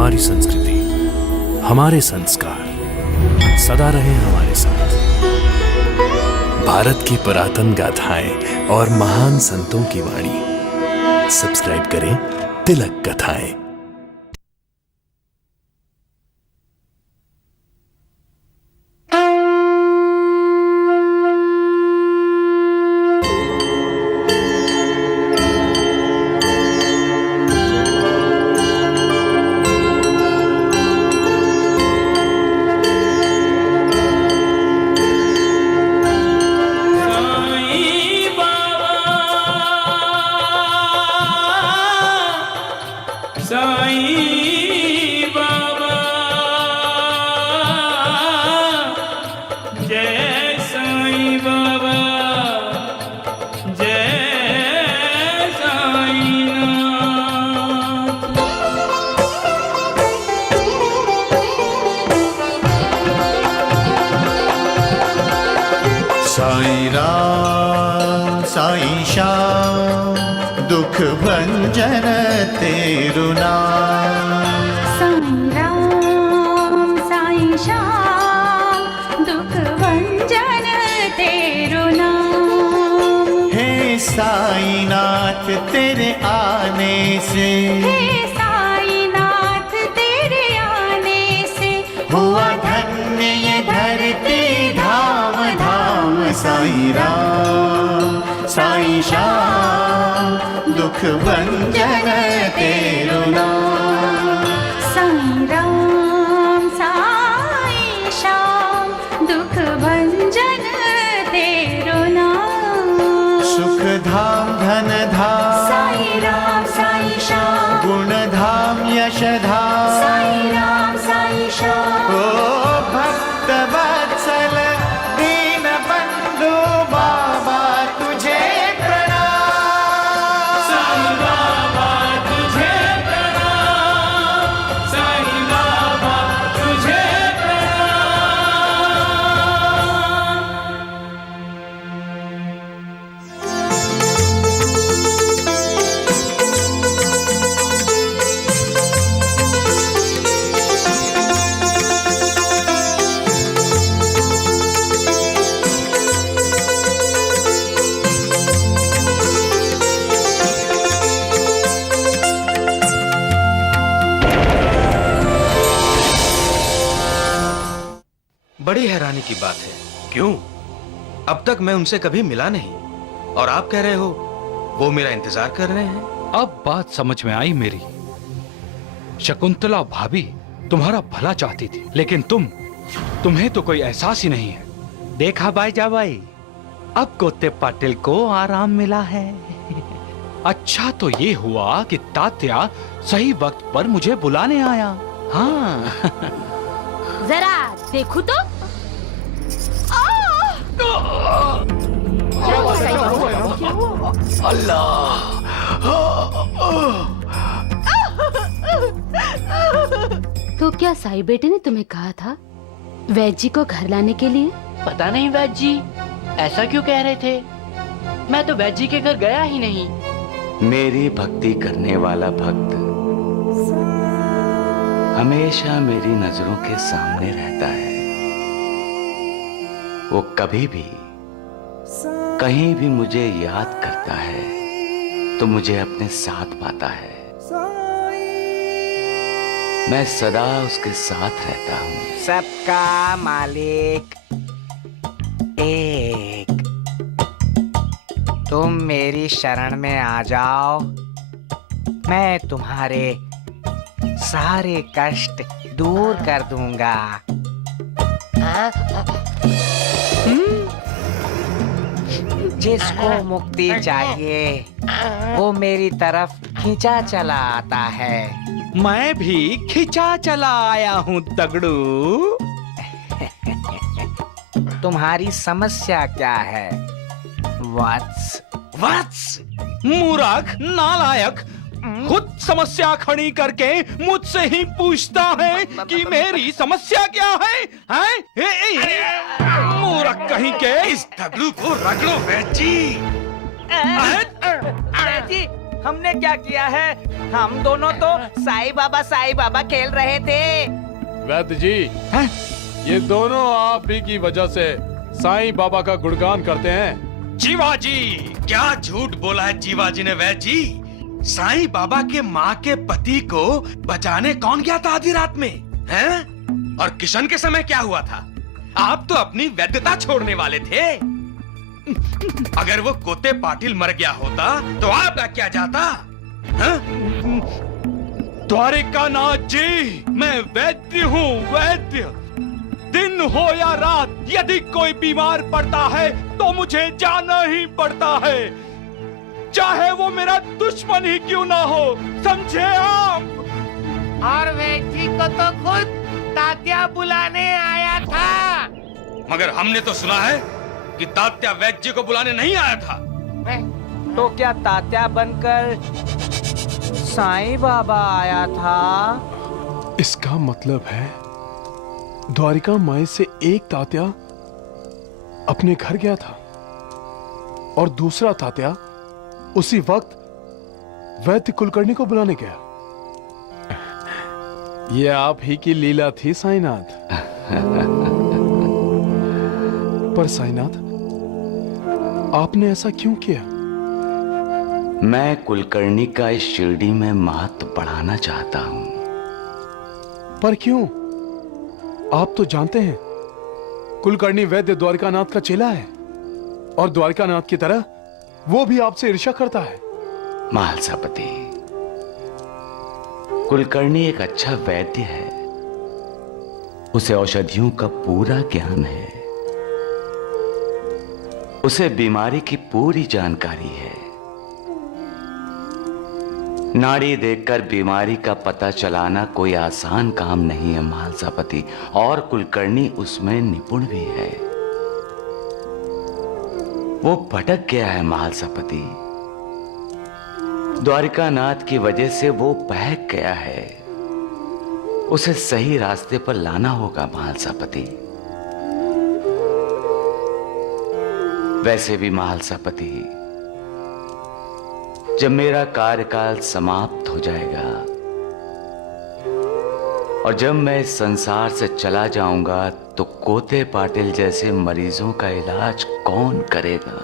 हमारी संस्कृति, हमारे संस्कार सदा रहे हमारे साथ। भारत की पुरातन गाथाएं और महान संतों की वाणी। सब्सक्राइब करें तिलक कथाएं। साईं बाबा जय साईं बाबा जय साईं नाथ। साईं राम साईं श्याम दुख भंजन तेरु नाम। साईं राम साईं श्याम दुख भंजन तेरु नाम। हे साईं नाथ तेरे आने से, हे साईं नाथ तेरे आने से हुआ धन्य ये धरती धाम धाम। साईं राम साईं श्याम दुख भंजन तेरु नाम। साईं राम साईं श्याम दुख भंजन तेरु नाम। सुख धाम धन धाम साईं राम साईं श्याम गुण धाम यश धाम। साईं राम साईं श्याम ओ भक्त वत्सल दीन बंधु बाबा तुझे प्रणाम। साईं बाबा तुझे प्रणाम, साईं बाबा तुझे प्रणाम। बड़ी हैरानी की बात है। क्यों? अब तक मैं उनसे कभी मिला नहीं और आप कह रहे हो वो मेरा इंतजार कर रहे हैं। अब बात समझ में आई मेरी। शकुंतला भाभी तुम्हारा भला चाहती थी, लेकिन तुम्हें तो कोई एहसास ही नहीं है। देखा भाई जा भाई, अब गोते पाटिल को आराम मिला है। अच्छा तो ये हुआ कि तात्या सही वक्त पर मुझे बुलाने आया। हाँ जरा देखो तो। तो क्या साई बेटे ने तुम्हें कहा था वैद जी को घर लाने के लिए? पता नहीं वैद जी ऐसा क्यों कह रहे थे। मैं तो वैद जी के घर गया ही नहीं। मेरी भक्ति करने वाला भक्त हमेशा मेरी नजरों के सामने रहता है। वो कभी भी कहीं भी मुझे याद करता है तो मुझे अपने साथ पाता है। मैं सदा उसके साथ रहता हूँ। सबका मालिक एक। तुम मेरी शरण में आ जाओ, मैं तुम्हारे सारे कष्ट दूर कर दूंगा। जिसको मुक्ति चाहिए वो मेरी तरफ खींचा चला आता है। मैं भी खिंचा चला आया हूँ तगड़ू। तुम्हारी समस्या क्या है वत्स? वत्स, मूर्ख, नालायक, खुद समस्या खड़ी करके मुझसे ही पूछता है कि मेरी समस्या क्या है? मूर्ख कहीं के। इस तगड़ू को रगड़ो वैद जी। हमने क्या किया है? हम दोनों तो साईं बाबा खेल रहे थे। वैद्य जी, ये दोनों आप ही की वजह से साईं बाबा का गुणगान करते हैं। जीवाजी, क्या झूठ बोला है जीवाजी ने वैद्य जी। साईं बाबा के माँ के पति को बचाने कौन गया था आधी रात में, हैं? और किशन के समय क्या हुआ था? आप तो अपनी वैद्यता छोड़ने वाले थे। अगर वो कोते पाटिल मर गया होता तो आपका क्या जाता? द्वारिकानाथ जी, मैं वैद्य हूँ, वैद्य। दिन हो या रात, यदि कोई बीमार पड़ता है तो मुझे जाना ही पड़ता है, चाहे वो मेरा दुश्मन ही क्यों ना हो, समझे आप? और वैद्य जी को तो खुद तात्या बुलाने आया था। मगर हमने तो सुना है कि तात्या वैद्य जी को बुलाने नहीं आया था। तो क्या तात्या बनकर साईं बाबा आया था? इसका मतलब है द्वारिका माई से एक तात्या अपने घर गया था और दूसरा तात्या उसी वक्त वैद्य कुलकर्णी को बुलाने गया। ये आप ही की लीला थी साईनाथ। पर साईनाथ, आपने ऐसा क्यों किया? मैं कुलकर्णी का इस शिरडी में महत्व बढ़ाना चाहता हूं। पर क्यों? आप तो जानते हैं कुलकर्णी वैद्य द्वारिकानाथ का चेला है और द्वारिकानाथ की तरह वो भी आपसे ईर्ष्या करता है। महालसापति, कुलकर्णी एक अच्छा वैद्य है। उसे औषधियों का पूरा ज्ञान है। उसे बीमारी की पूरी जानकारी है। नाड़ी देखकर बीमारी का पता चलाना कोई आसान काम नहीं है महालसापति, और कुलकर्णी उसमें निपुण भी है। वो भटक गया है महालसापति। द्वारिकानाथ की वजह से वो बहक गया है। उसे सही रास्ते पर लाना होगा महालसापति। वैसे भी महालसापति, जब मेरा कार्यकाल समाप्त हो जाएगा और जब मैं इस संसार से चला जाऊंगा तो कोते पाटिल जैसे मरीजों का इलाज कौन करेगा?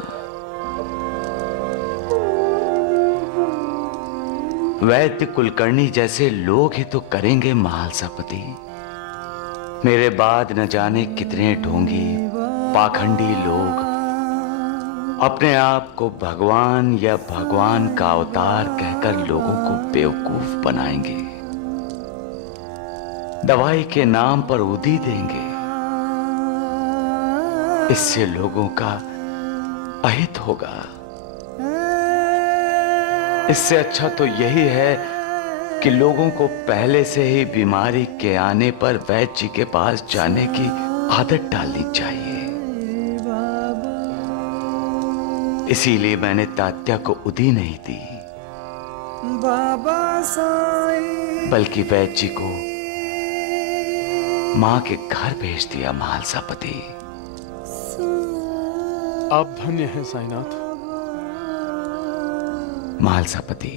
वैद्य कुलकर्णी जैसे लोग ही तो करेंगे महालसापति। मेरे बाद न जाने कितने ढोंगी पाखंडी लोग अपने आप को भगवान या भगवान का अवतार कहकर लोगों को बेवकूफ बनाएंगे, दवाई के नाम पर उदी देंगे। इससे लोगों का अहित होगा। इससे अच्छा तो यही है कि लोगों को पहले से ही बीमारी के आने पर वैद्य जी के पास जाने की आदत डालनी चाहिए। इसीलिए मैंने तात्या को उदी नहीं दी, बल्कि वैद्य जी को मां के घर भेज दिया महालसापति। आप धन्य हैं साईनाथ। महालसापति,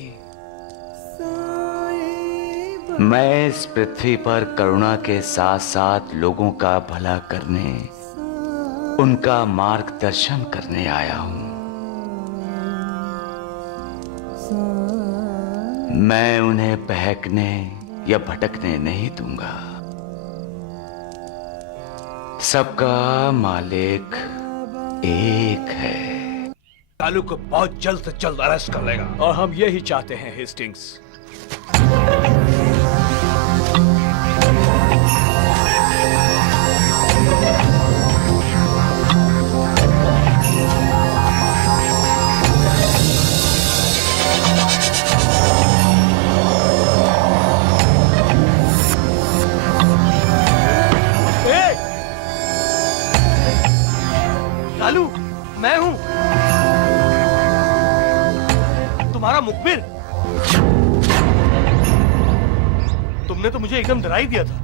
मैं इस पृथ्वी पर करुणा के साथ साथ लोगों का भला करने, उनका मार्गदर्शन करने आया हूं। मैं उन्हें बहकने या भटकने नहीं दूंगा। सबका मालिक एक है। कालू को बहुत जल्द से जल्द अरेस्ट कर लेगा। और हम यही चाहते हैं हेस्टिंग्स। कालू, मैं हूं तुम्हारा मुखबिर। तुमने तो मुझे एकदम डरा ही दिया था।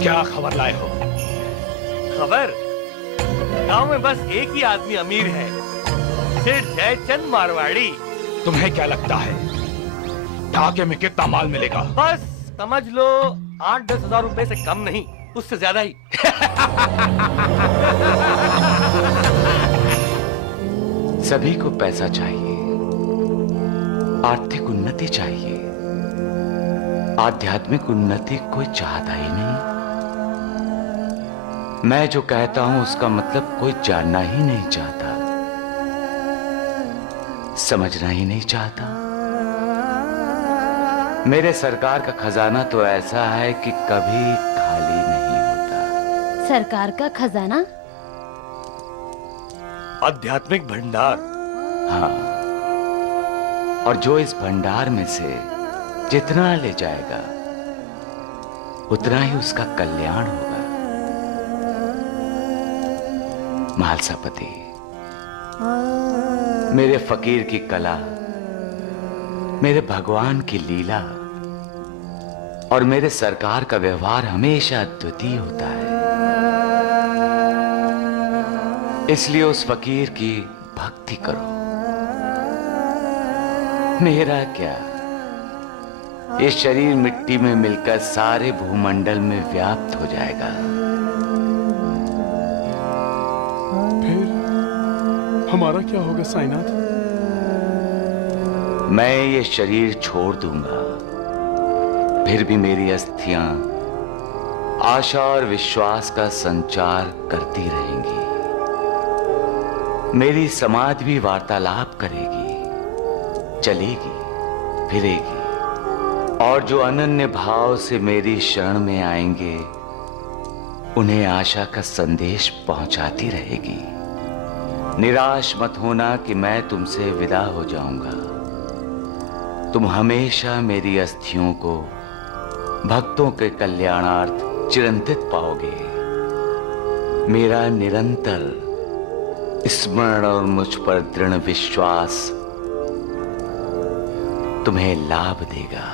क्या खबर लाए हो? खबर? गांव में बस एक ही आदमी अमीर है, सेठ जयचंद मारवाड़ी। तुम्हें क्या लगता है ढाके में कितना माल मिलेगा? बस समझ लो 8-10 हजार रुपए से कम नहीं, उससे ज्यादा ही। सभी को पैसा चाहिए, आर्थिक उन्नति चाहिए, आध्यात्मिक उन्नति कोई चाहता ही नहीं। मैं जो कहता हूं उसका मतलब कोई जानना ही नहीं चाहता, समझना ही नहीं चाहता। मेरे सरकार का खजाना तो ऐसा है कि कभी खाली नहीं होता। सरकार का खजाना? आध्यात्मिक भंडार। हाँ, और जो इस भंडार में से जितना ले जाएगा उतना ही उसका कल्याण होगा। महालसापति, मेरे फकीर की कला, मेरे भगवान की लीला और मेरे सरकार का व्यवहार हमेशा अद्वितीय होता है। इसलिए उस फकीर की भक्ति करो। मेरा क्या, ये शरीर मिट्टी में मिलकर सारे भूमंडल में व्याप्त हो जाएगा। फिर हमारा क्या होगा साईनाथ? मैं ये शरीर छोड़ दूंगा, फिर भी मेरी अस्थियां आशा और विश्वास का संचार करती रहेंगी। मेरी समाधि भी वार्तालाप करेगी, चलेगी, फिरेगी, और जो अनन्य भाव से मेरी शरण में आएंगे उन्हें आशा का संदेश पहुंचाती रहेगी। निराश मत होना कि मैं तुमसे विदा हो जाऊंगा। तुम हमेशा मेरी अस्थियों को भक्तों के कल्याणार्थ चिरंतित पाओगे। मेरा निरंतर स्मरण और मुझ पर दृढ़ विश्वास तुम्हें लाभ देगा।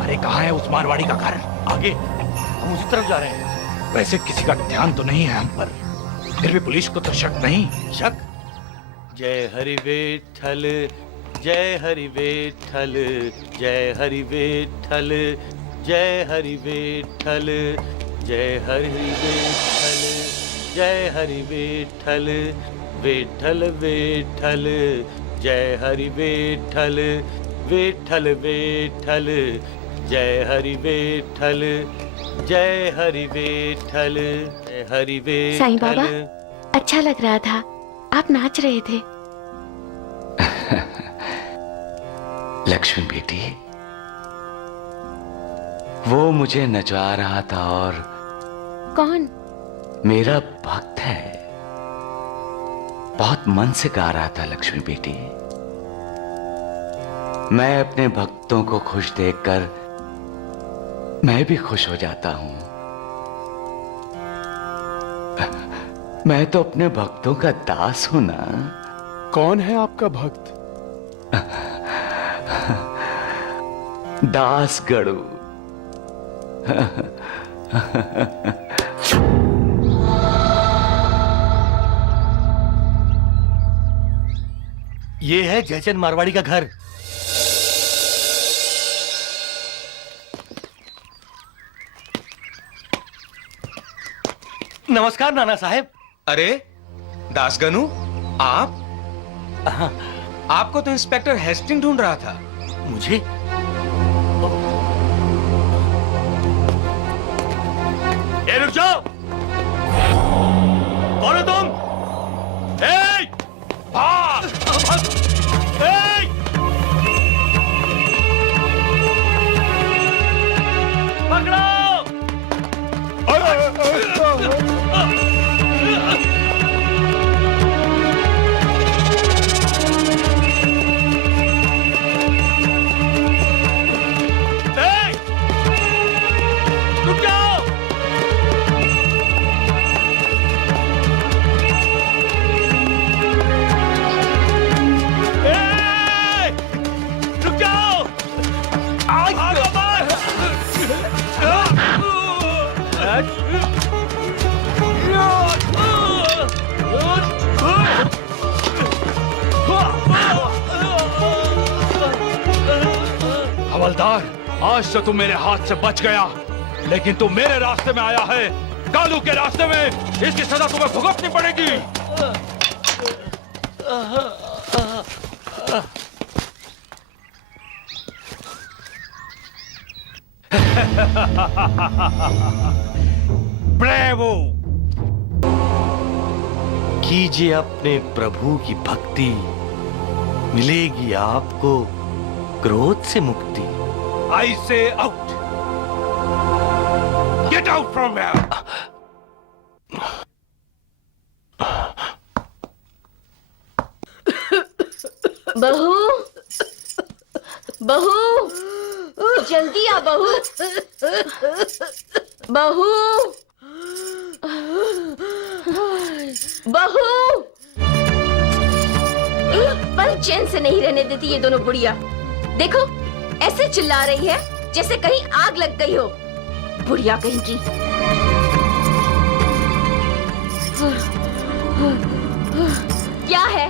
अरे कहाँ है उस मारवाड़ी का घर? आगे, हम उसी तरफ जा रहे हैं। वैसे किसी का ध्यान तो नहीं है हम पर, फिर भी पुलिस को तो शक नहीं। शक? जय हरि विठ्ठल, जय हरि विठ्ठल, जय हरि विठ्ठल, जय हरि विठ्ठल, जय हरि विठ्ठल, जय हरि विठ्ठल, विठ्ठल विठ्ठल, जय हरि विठ्ठल, विठ्ठल विठ्ठल, जय हरि विठ्ठल, जय हरि विठ्ठल, जय हरि विठ्ठल। साईं बाबा, अच्छा लग रहा था, आप नाच रहे थे। लक्ष्मी बेटी, वो मुझे नचा रहा था। और कौन? मेरा भक्त है, बहुत मन से गा रहा था। लक्ष्मी बेटी, मैं अपने भक्तों को खुश देखकर मैं भी खुश हो जाता हूं। मैं तो अपने भक्तों का दास हूं ना। कौन है आपका भक्त? दास गड़ू। ये है जयचंद मारवाड़ी का घर। नमस्कार नाना साहब। अरे दासगनु, आप? आपको तो इंस्पेक्टर हेस्टिंग ढूंढ रहा था। मुझे? ए, रुक जाओ। कौन हो तुम? ए! भाग! ए! पकड़ो! हवलदार, आज तो तू मेरे हाथ से बच गया, लेकिन तू मेरे रास्ते में आया है, कालू के रास्ते में। इसकी सजा तुम्हें भुगतनी पड़ेगी। ब्रेवो! कीजिए अपने प्रभु की भक्ति, मिलेगी आपको क्रोध से मुक्ति। I say out. Get out from here. बहू, बहू, जल्दी आ बहू, बहू, बहू। एक पल चैन से नहीं रहने देती ये दोनों बुढ़िया। देखो ऐसे चिल्ला रही है जैसे कहीं आग लग गई हो। बुढ़िया कहीं की। क्या है,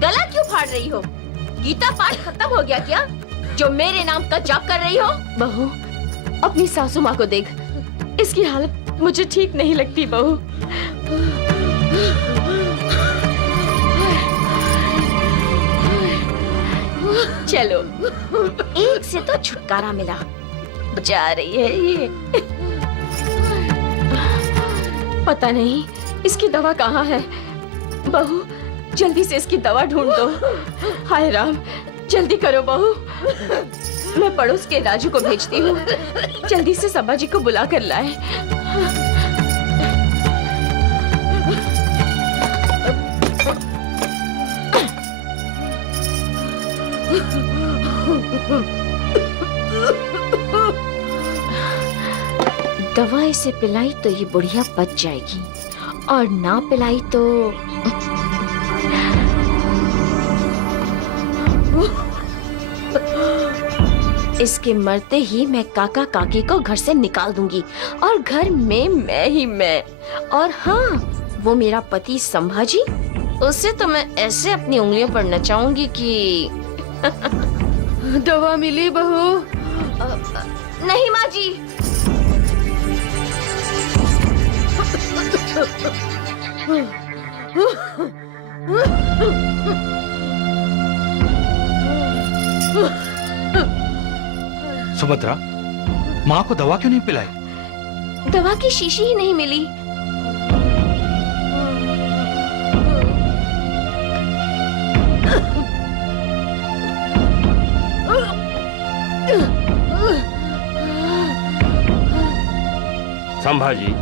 गला क्यों फाड़ रही हो? गीता पाठ खत्म हो गया क्या, जो मेरे नाम का जाप कर रही हो? बहू, अपनी सासू माँ को देख, इसकी हालत मुझे ठीक नहीं लगती बहू। चलो, एक से तो छुटकारा मिला। जा रही है ये। पता नहीं इसकी दवा कहाँ है। बहू, जल्दी से इसकी दवा ढूंढ दो। हाय राम, जल्दी करो बहू। मैं पड़ोस के राजू को भेजती हूँ, जल्दी से संभाजी को बुला कर लाए। दवा इसे पिलाई तो ये बुढ़िया बच जाएगी, और ना पिलाई तो इसके मरते ही मैं काका काकी को घर से निकाल दूंगी, और घर में मैं ही मैं। और हाँ, वो मेरा पति संभाजी, उसे तो मैं ऐसे अपनी उंगलियों पर नचाऊंगी कि दवा मिली बहू? नहीं माँ जी। सुभद्रा, माँ को दवा क्यों नहीं पिलाई? दवा की शीशी ही नहीं मिली। संभाजी,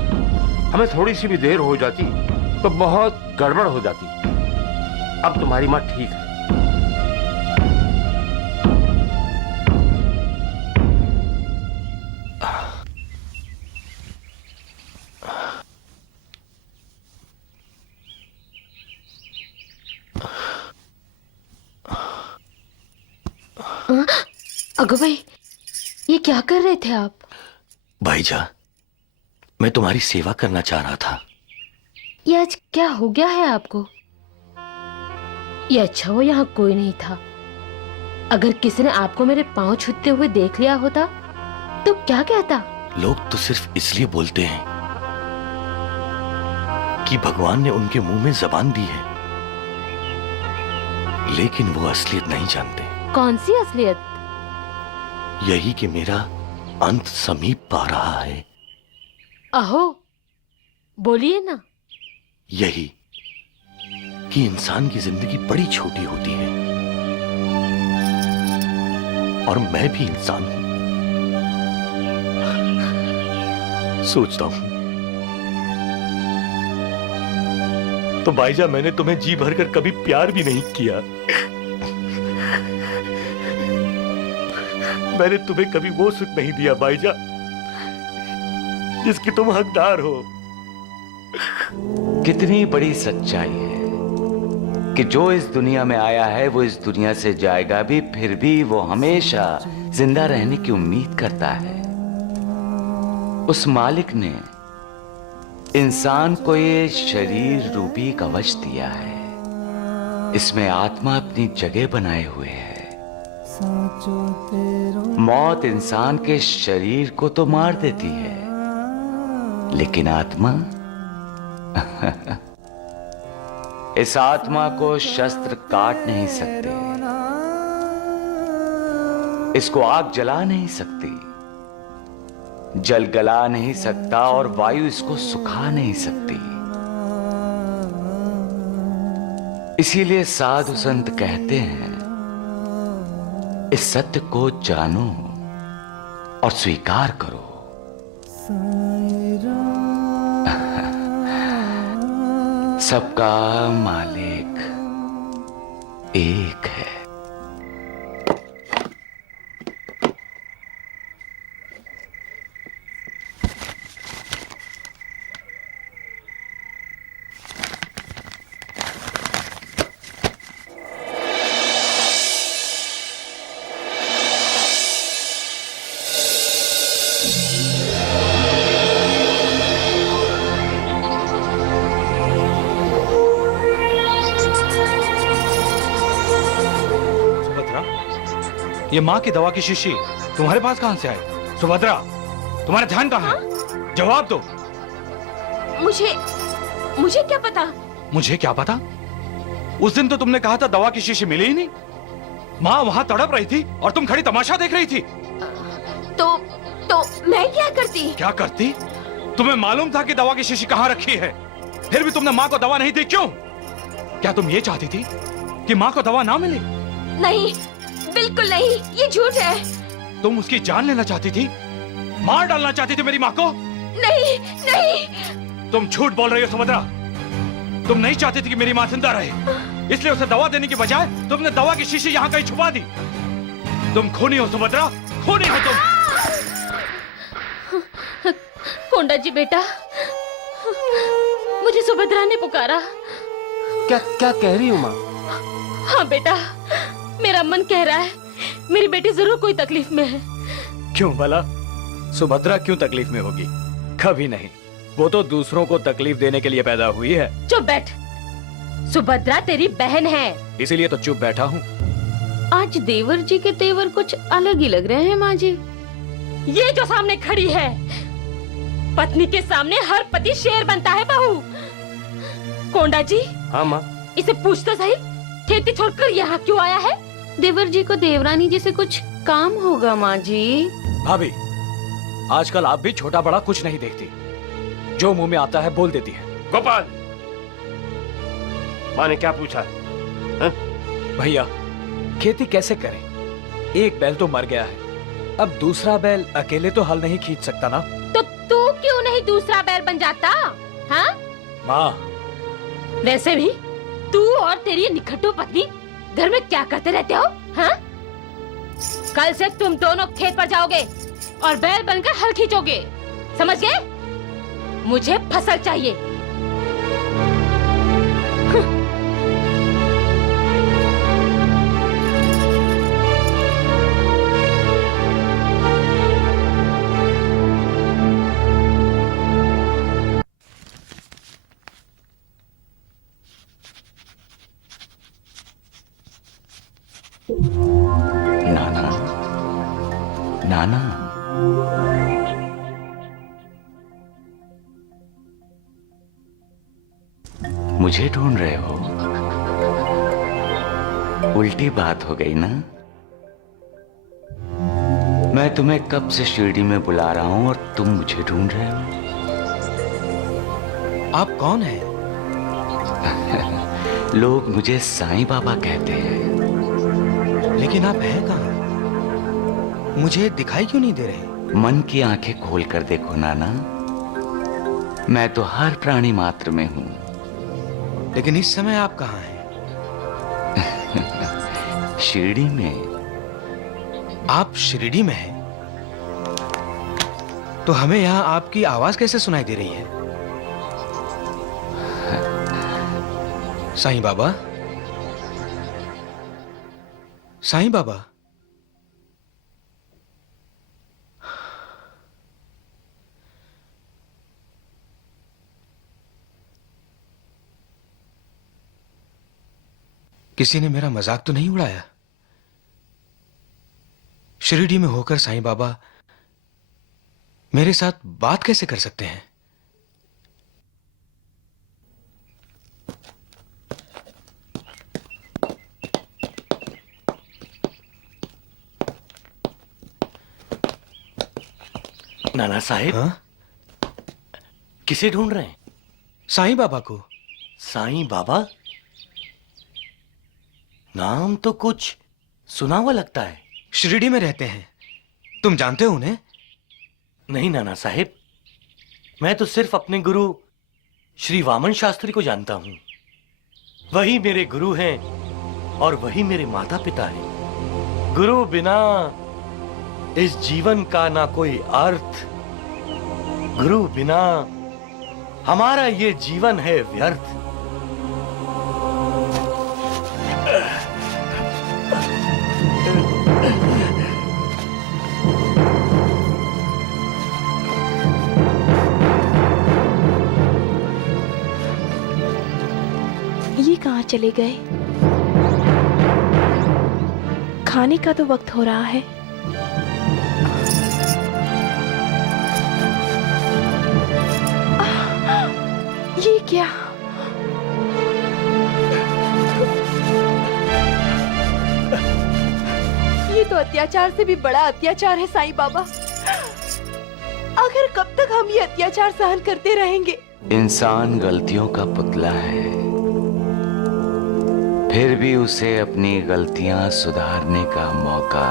हमें थोड़ी सी भी देर हो जाती तो बहुत गड़बड़ हो जाती। अब तुम्हारी माँ ठीक है। अगो भाई, ये क्या कर रहे थे आप? भाईजा, मैं तुम्हारी सेवा करना चाह रहा था। ये आज क्या हो गया है आपको? ये अच्छा हो यहाँ कोई नहीं था। अगर किसी ने आपको मेरे पांव छूते हुए देख लिया होता तो क्या कहता? लोग तो सिर्फ इसलिए बोलते हैं कि भगवान ने उनके मुंह में जबान दी है, लेकिन वो असलियत नहीं जानते। कौन सी असलियत? यही कि मेरा अंत समीप आ रहा है। अहो, बोलिए ना। यही कि इंसान की जिंदगी बड़ी छोटी होती है, और मैं भी इंसान हूं। सोचता हूं तो भाईजा, मैंने तुम्हें जी भरकर कभी प्यार भी नहीं किया। मैंने तुम्हें कभी वो सुख नहीं दिया भाईजा जिसकी तुम हकदार हो। कितनी बड़ी सच्चाई है कि जो इस दुनिया में आया है वो इस दुनिया से जाएगा भी, फिर भी वो हमेशा जिंदा रहने की उम्मीद करता है। उस मालिक ने इंसान को ये शरीर रूपी कवच दिया है। इसमें आत्मा अपनी जगह बनाए हुए है, मौत इंसान के शरीर को तो मार देती है, लेकिन आत्मा इस आत्मा को शस्त्र काट नहीं सकते, इसको आग जला नहीं सकती, जल गला नहीं सकता और वायु इसको सुखा नहीं सकती। इसीलिए साधु संत कहते हैं, इस सत्य को जानो और स्वीकार करो। सबका मालिक एक है। ये माँ की दवा की शीशी तुम्हारे पास कहां से आई? सुभद्रा, तुम्हारा ध्यान कहां है? जवाब दो। मुझे क्या पता? मुझे क्या पता? उस दिन तो तुमने कहा था दवा की शीशी मिली ही नहीं। माँ वहां तड़प रही थी और तुम खड़ी तमाशा देख रही थी। तो मैं क्या करती? क्या करती? तुम्हें मालूम था कि दवा की शीशी कहां रखी है, फिर भी तुमने माँ को दवा नहीं दी, क्यों? क्या तुम ये चाहती थी कि माँ को दवा ना मिले? नहीं, बिल्कुल नहीं, ये झूठ है। तुम उसकी जान लेना चाहती थी, मार डालना चाहती थी मेरी माँ को? नहीं नहीं, तुम झूठ बोल रही हो सुभद्रा। तुम नहीं चाहती थी कि मेरी माँ जिंदा रहे, इसलिए उसे दवा देने की बजाय तुमने दवा की शीशी यहाँ कहीं छुपा दी। तुम खूनी हो सुभद्रा, खूनी हो तुम। कोंडा जी बेटा, मुझे सुभद्रा ने पुकारा। क्या क्या कह रही हो माँ? हाँ बेटा, मेरा मन कह रहा है मेरी बेटी जरूर कोई तकलीफ में है। क्यों भला? सुभद्रा क्यों तकलीफ में होगी? कभी नहीं, वो तो दूसरों को तकलीफ देने के लिए पैदा हुई है। चुप बैठ, सुभद्रा तेरी बहन है। इसीलिए तो चुप बैठा हूँ। आज देवर जी के तेवर कुछ अलग ही लग रहे हैं माँ जी। ये जो सामने खड़ी है, पत्नी के सामने हर पति शेर बनता है बहू। कोंडा जी। हाँ माँ। इसे पूछ तो सही, खेती छोड़कर यहाँ क्यों आया है? देवर जी को देवरानी जी से कुछ काम होगा माँ जी। भाभी, आजकल आप भी छोटा बड़ा कुछ नहीं देखती, जो मुंह में आता है बोल देती है। गोपाल, माँ ने क्या पूछा? भैया, खेती कैसे करें? एक बैल तो मर गया है, अब दूसरा बैल अकेले तो हल नहीं खींच सकता ना। तो तू क्यों नहीं दूसरा बैल बन जाता? हाँ माँ, वैसे भी तू और तेरी निखट्टू पत्नी घर में क्या करते रहते हो? हाँ? कल से तुम दोनों खेत पर जाओगे और बैल बनकर हल खींचोगे, समझ गए? मुझे फसल चाहिए। नाना, नाना, मुझे ढूंढ रहे हो? उल्टी बात हो गई ना। मैं तुम्हें कब से शिरडी में बुला रहा हूं और तुम मुझे ढूंढ रहे हो। आप कौन हैं? लोग मुझे साईं बाबा कहते हैं। लेकिन आप हैं कहाँ? मुझे दिखाई क्यों नहीं दे रहे? मन की आंखें खोल कर देखो नाना, मैं तो हर प्राणी मात्र में हूं। लेकिन इस समय आप कहाँ हैं? शिरडी में। आप शिरडी में हैं? तो हमें यहाँ आपकी आवाज कैसे सुनाई दे रही है? साईं बाबा, साईं बाबा। किसी ने मेरा मजाक तो नहीं उड़ाया? शिरडी में होकर साईं बाबा मेरे साथ बात कैसे कर सकते हैं? नाना साहिब, हाँ? किसे ढूंढ रहे हैं? साईं बाबा को। साईं बाबा? नाम तो कुछ सुना हुआ लगता है। शिरडी में रहते हैं, तुम जानते हो उन्हें? नहीं नाना साहिब, मैं तो सिर्फ अपने गुरु श्री वामन शास्त्री को जानता हूं। वही मेरे गुरु हैं और वही मेरे माता पिता हैं। गुरु बिना इस जीवन का ना कोई अर्थ, गुरु बिना हमारा ये जीवन है व्यर्थ। ये कहाँ चले गए? खाने का तो वक्त हो रहा है। ये क्या? ये तो अत्याचार से भी बड़ा अत्याचार है साईं बाबा। आखिर कब तक हम ये अत्याचार सहन करते रहेंगे? इंसान गलतियों का पुतला है, फिर भी उसे अपनी गलतियां सुधारने का मौका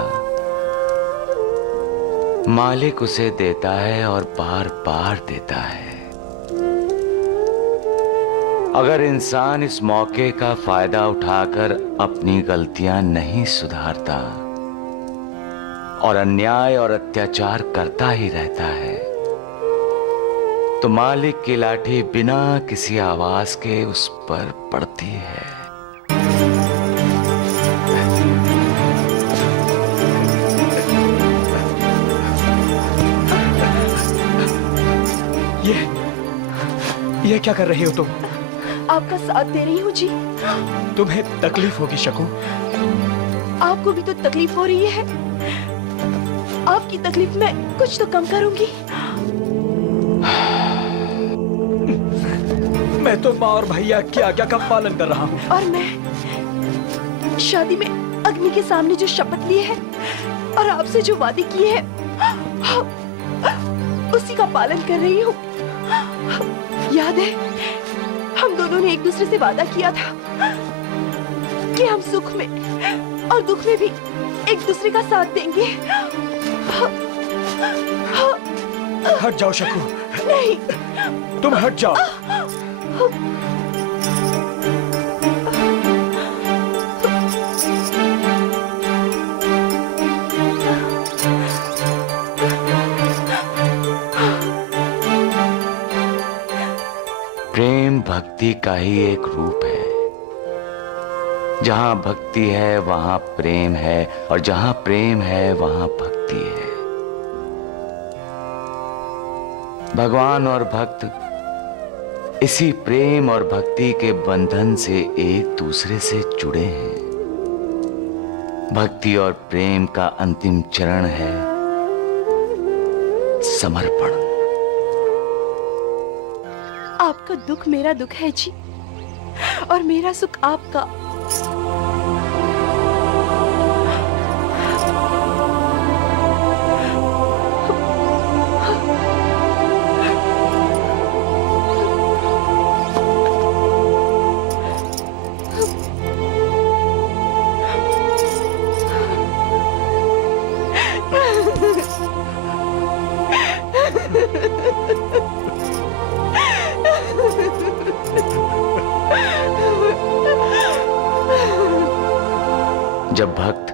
मालिक उसे देता है और बार बार देता है। अगर इंसान इस मौके का फायदा उठाकर अपनी गलतियां नहीं सुधारता और अन्याय और अत्याचार करता ही रहता है, तो मालिक की लाठी बिना किसी आवाज के उस पर पड़ती है। ये क्या कर रही हो तुम? आपका साथ दे रही हूँ जी। तुम्हें तकलीफ होगी शकु। आपको भी तो तकलीफ हो रही है। आपकी तकलीफ में कुछ तो कम करूंगी। मैं तो माँ और भैया की आज्ञा का पालन कर रहा हूँ। और मैं शादी में अग्नि के सामने जो शपथ ली है और आपसे जो वादे किए हैं, उसी का पालन कर रही हूँ। याद है, हम दोनों ने एक दूसरे से वादा किया था कि हम सुख में और दुख में भी एक दूसरे का साथ देंगे। हट जाओ शकु। नहीं, तुम हट जाओ। प्रेम भक्ति का ही एक रूप है। जहां भक्ति है वहां प्रेम है, और जहां प्रेम है वहां भक्ति है। भगवान और भक्त इसी प्रेम और भक्ति के बंधन से एक दूसरे से जुड़े हैं। भक्ति और प्रेम का अंतिम चरण है समर्पण। आपका दुख मेरा दुख है जी, और मेरा सुख आपका। जब भक्त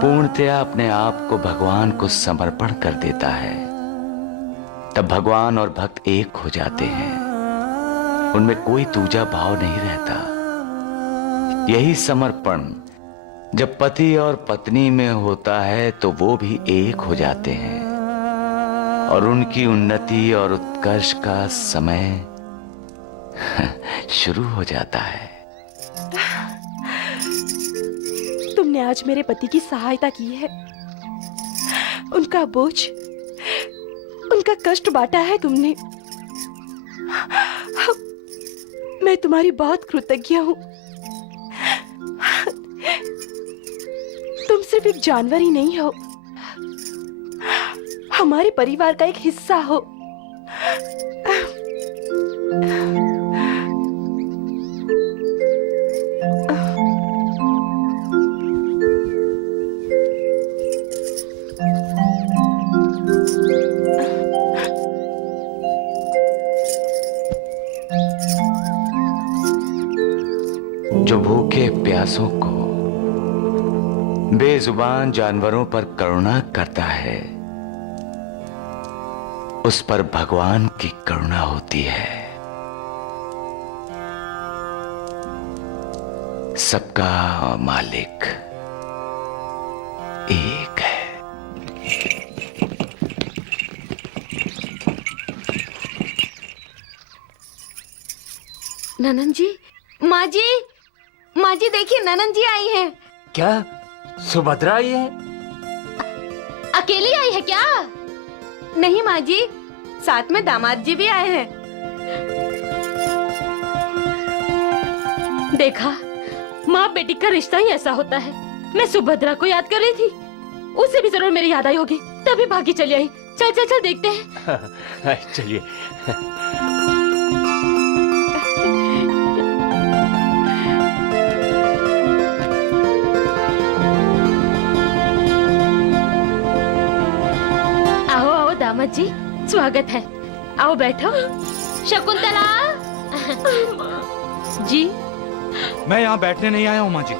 पूर्णतया अपने आप को भगवान को समर्पण कर देता है, तब भगवान और भक्त एक हो जाते हैं। उनमें कोई दूजा भाव नहीं रहता। यही समर्पण जब पति और पत्नी में होता है तो वो भी एक हो जाते हैं, और उनकी उन्नति और उत्कर्ष का समय शुरू हो जाता है। तुमने आज मेरे पति की सहायता की है, उनका बोझ, उनका कष्ट बांटा है तुमने। मैं तुम्हारी बहुत कृतज्ञ हूँ। तुम सिर्फ एक जानवर ही नहीं हो, हमारे परिवार का एक हिस्सा हो। जो भूखे प्यासों को, बेजुबान जानवरों पर करुणा करता है, उस पर भगवान की करुणा होती है। सबका मालिक एक है। ननन जी, माँ जी, माँ जी देखिए, ननन जी आई हैं। क्या सुभद्रा आई है? अकेली आई है क्या? नहीं माँ जी, साथ में दामाद जी भी आए हैं। देखा, माँ बेटी का रिश्ता ही ऐसा होता है। मैं सुभद्रा को याद कर रही थी, उसे भी जरूर मेरी याद आई होगी, तभी भागी चली आई। चल चल चल देखते हैं। चलिए। दामाद जी, स्वागत है। आओ बैठो। शकुंतला जी। मैं यहाँ बैठने नहीं आया हूँ माँ जी,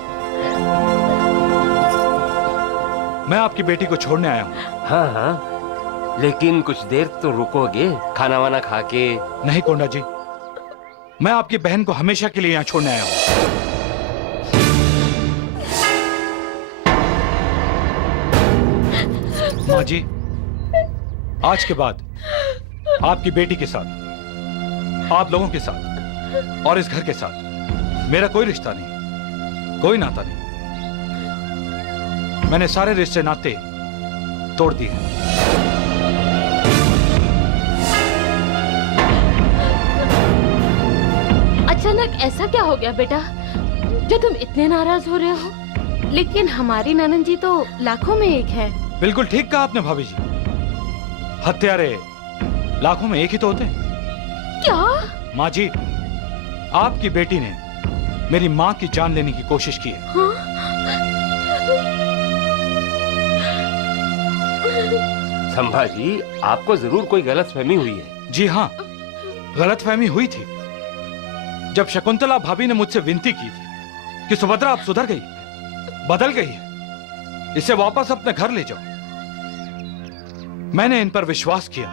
मैं आपकी बेटी को छोड़ने आया हूँ। हाँ हाँ, लेकिन कुछ देर तो रुकोगे, खाना वाना खा के? नहीं कोंडा जी, मैं आपकी बहन को हमेशा के लिए यहाँ छोड़ने आया हूँ। माँ जी, आज के बाद आपकी बेटी के साथ, आप लोगों के साथ और इस घर के साथ मेरा कोई रिश्ता नहीं, कोई नाता नहीं। मैंने सारे रिश्ते नाते तोड़ दिए। अचानक ऐसा क्या हो गया बेटा, जो तुम इतने नाराज हो रहे हो? लेकिन हमारी ननन जी तो लाखों में एक है। बिल्कुल ठीक कहा आपने भाभी जी, हत्यारे लाखों में एक ही तो होते हैं। क्या? माँ जी, आपकी बेटी ने मेरी माँ की जान लेने की कोशिश की है। हाँ? संभाजी, आपको जरूर कोई गलतफहमी हुई है। जी हाँ, गलतफहमी हुई थी जब शकुंतला भाभी ने मुझसे विनती की थी कि सुभद्रा अब सुधर गई, बदल गई है, इसे वापस अपने घर ले जाओ। मैंने इन पर विश्वास किया,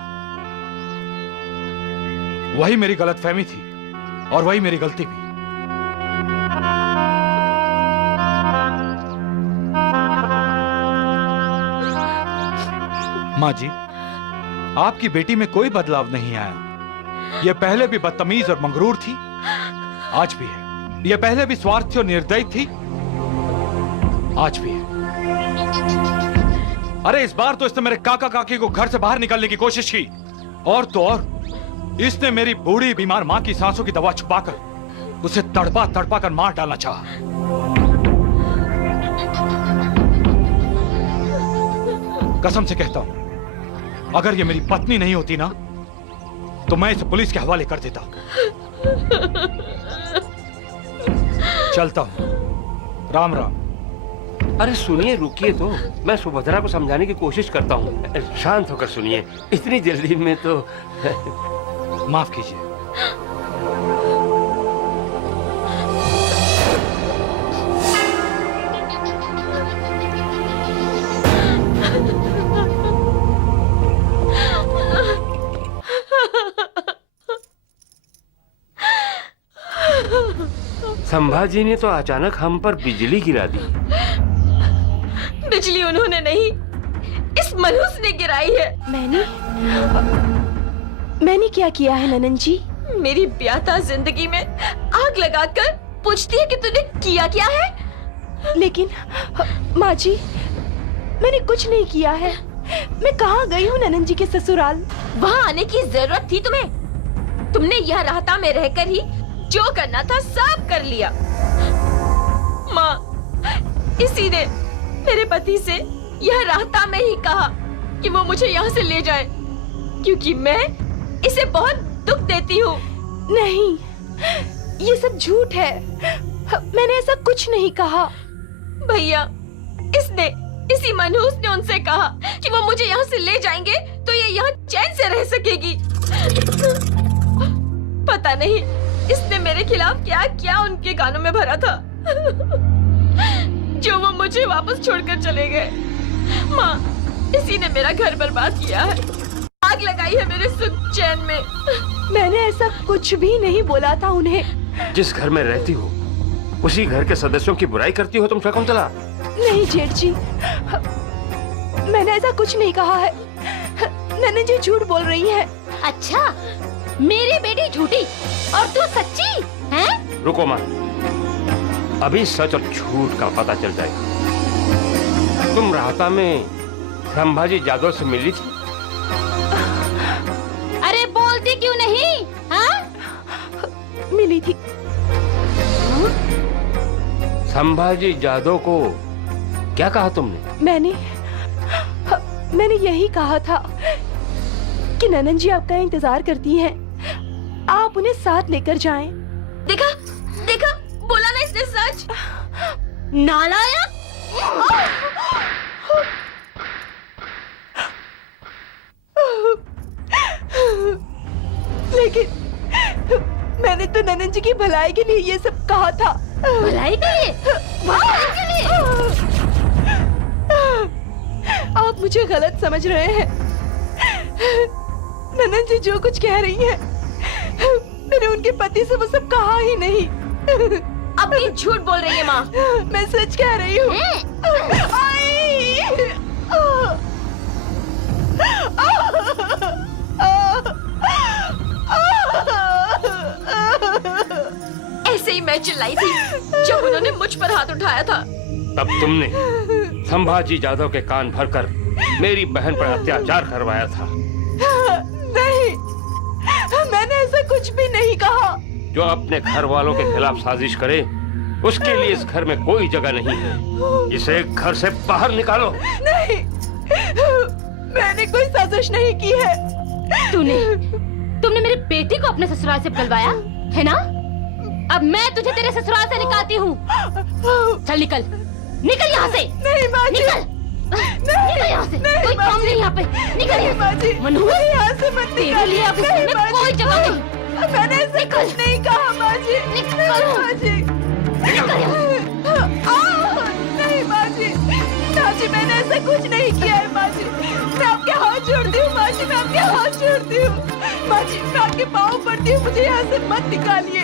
वही मेरी गलतफहमी थी और वही मेरी गलती भी। माँ जी, आपकी बेटी में कोई बदलाव नहीं आया। यह पहले भी बदतमीज और मंगरूर थी, आज भी है। यह पहले भी स्वार्थी और निर्दयी थी, आज भी है। अरे इस बार तो इसने मेरे काका काकी को घर से बाहर निकालने की कोशिश की, और तो और इसने मेरी बूढ़ी बीमार माँ की सांसों की दवा छुपाकर उसे तड़पा तड़पा कर मार डालना चाहा। कसम से कहता हूं, अगर ये मेरी पत्नी नहीं होती ना, तो मैं इसे पुलिस के हवाले कर देता। चलता हूं, राम राम। अरे सुनिए, रुकिए तो, मैं सुभद्रा को समझाने की कोशिश करता हूँ। शांत होकर सुनिए, इतनी जल्दी में तो। माफ कीजिए। संभाजी ने तो अचानक हम पर बिजली गिरा दी। बिजली उन्होंने नहीं, इस मनहूस ने गिराई है। मैंने क्या किया है ननन जी? मेरी ब्याता जिंदगी में आग लगाकर पूछती है कि तूने किया क्या है? लेकिन माँ जी, मैंने कुछ नहीं किया है। मैं कहाँ गई हूँ ननन जी के ससुराल? वहाँ आने की जरूरत थी तुम्हें? तुमने यह राहता में रहकर ही जो करना था सब कर लिया। माँ, इसी ने मेरे पति से यह राहता में ही कहा कि वो मुझे यहाँ से ले जाए, क्योंकि मैं इसे बहुत दुख देती हूँ। नहीं, ये सब झूठ है। मैंने ऐसा कुछ नहीं कहा। भैया, इसी मनहूस ने उनसे कहा कि वो मुझे यहाँ से ले जाएंगे तो ये यहाँ चैन से रह सकेगी। पता नहीं इसने मेरे खिलाफ क्या क्या उनके कानों में भरा था जो वो मुझे वापस छोड़कर चले गए। माँ, इसी ने मेरा घर बर्बाद किया है, आग लगाई है मेरे सुख चैन में। मैंने ऐसा कुछ भी नहीं बोला था उन्हें। जिस घर में रहती हो उसी घर के सदस्यों की बुराई करती हो तुम शकुंतला। नहीं जेठ जी, मैंने ऐसा कुछ नहीं कहा है। ननन जी झूठ बोल रही है। अच्छा, मेरी बेटी झूठी और तू सच्ची हैं? रुको माँ, अभी सच और झूठ का पता चल जाएगा। तुम राहता में संभाजी जादव से मिली थी? अरे बोलती क्यों नहीं? हाँ? मिली थी। संभाजी जादव को क्या कहा तुमने? मैंने यही कहा था कि ननन जी आपका इंतजार करती हैं, आप उन्हें साथ लेकर जाएं। देखा, बोला ना इसने सच। नालायक! लेकिन मैंने तो ननन जी की भलाई के लिए ये सब कहा था। भलाई के लिए? भलाई के लिए? आप मुझे गलत समझ रहे हैं। ननन जी जो कुछ कह रही हैं, मैंने उनके पति से वो सब कहा ही नहीं। अब भी झूठ बोल रही है माँ। मैं सच कह रही हूँ। ऐसे ही मैं चिल्लाई थी जब उन्होंने मुझ पर हाथ उठाया था। तब तुमने संभाजी जादव के कान भरकर मेरी बहन पर अत्याचार करवाया था। नहीं, मैंने ऐसा कुछ भी नहीं कहा। जो अपने घर वालों के खिलाफ साजिश करे उसके लिए इस घर में कोई जगह नहीं है। इसे घर से बाहर निकालो। नहीं, मैंने कोई साजिश नहीं की है। तुमने मेरी बेटी को अपने ससुराल से बुलवाया है ना? अब मैं तुझे तेरे ससुराल से निकालती हूँ। चल निकल यहाँ से। नहीं माँ जी, निकल यहाँ से। कोई काम नहीं यहाँ पे। निकल माँ जी, मनहूस, यहाँ से मत निकालिए। अब इस घर में कोई जगह नहीं। मैंने ऐसा कुछ नहीं कहा माँ जी। निकल माँ जी, नहीं माँ जी, माँ जी, मैंने ऐसा कुछ नहीं किया है माँ जी। मैं आपके हाथ जोड़ती हूँ माँ जी, मैं आपके हाथ जोड़ती हूँ माँ जी, मैं आपके पाँव पड़ती हूँ, मुझे यहाँ से मत निकालिए।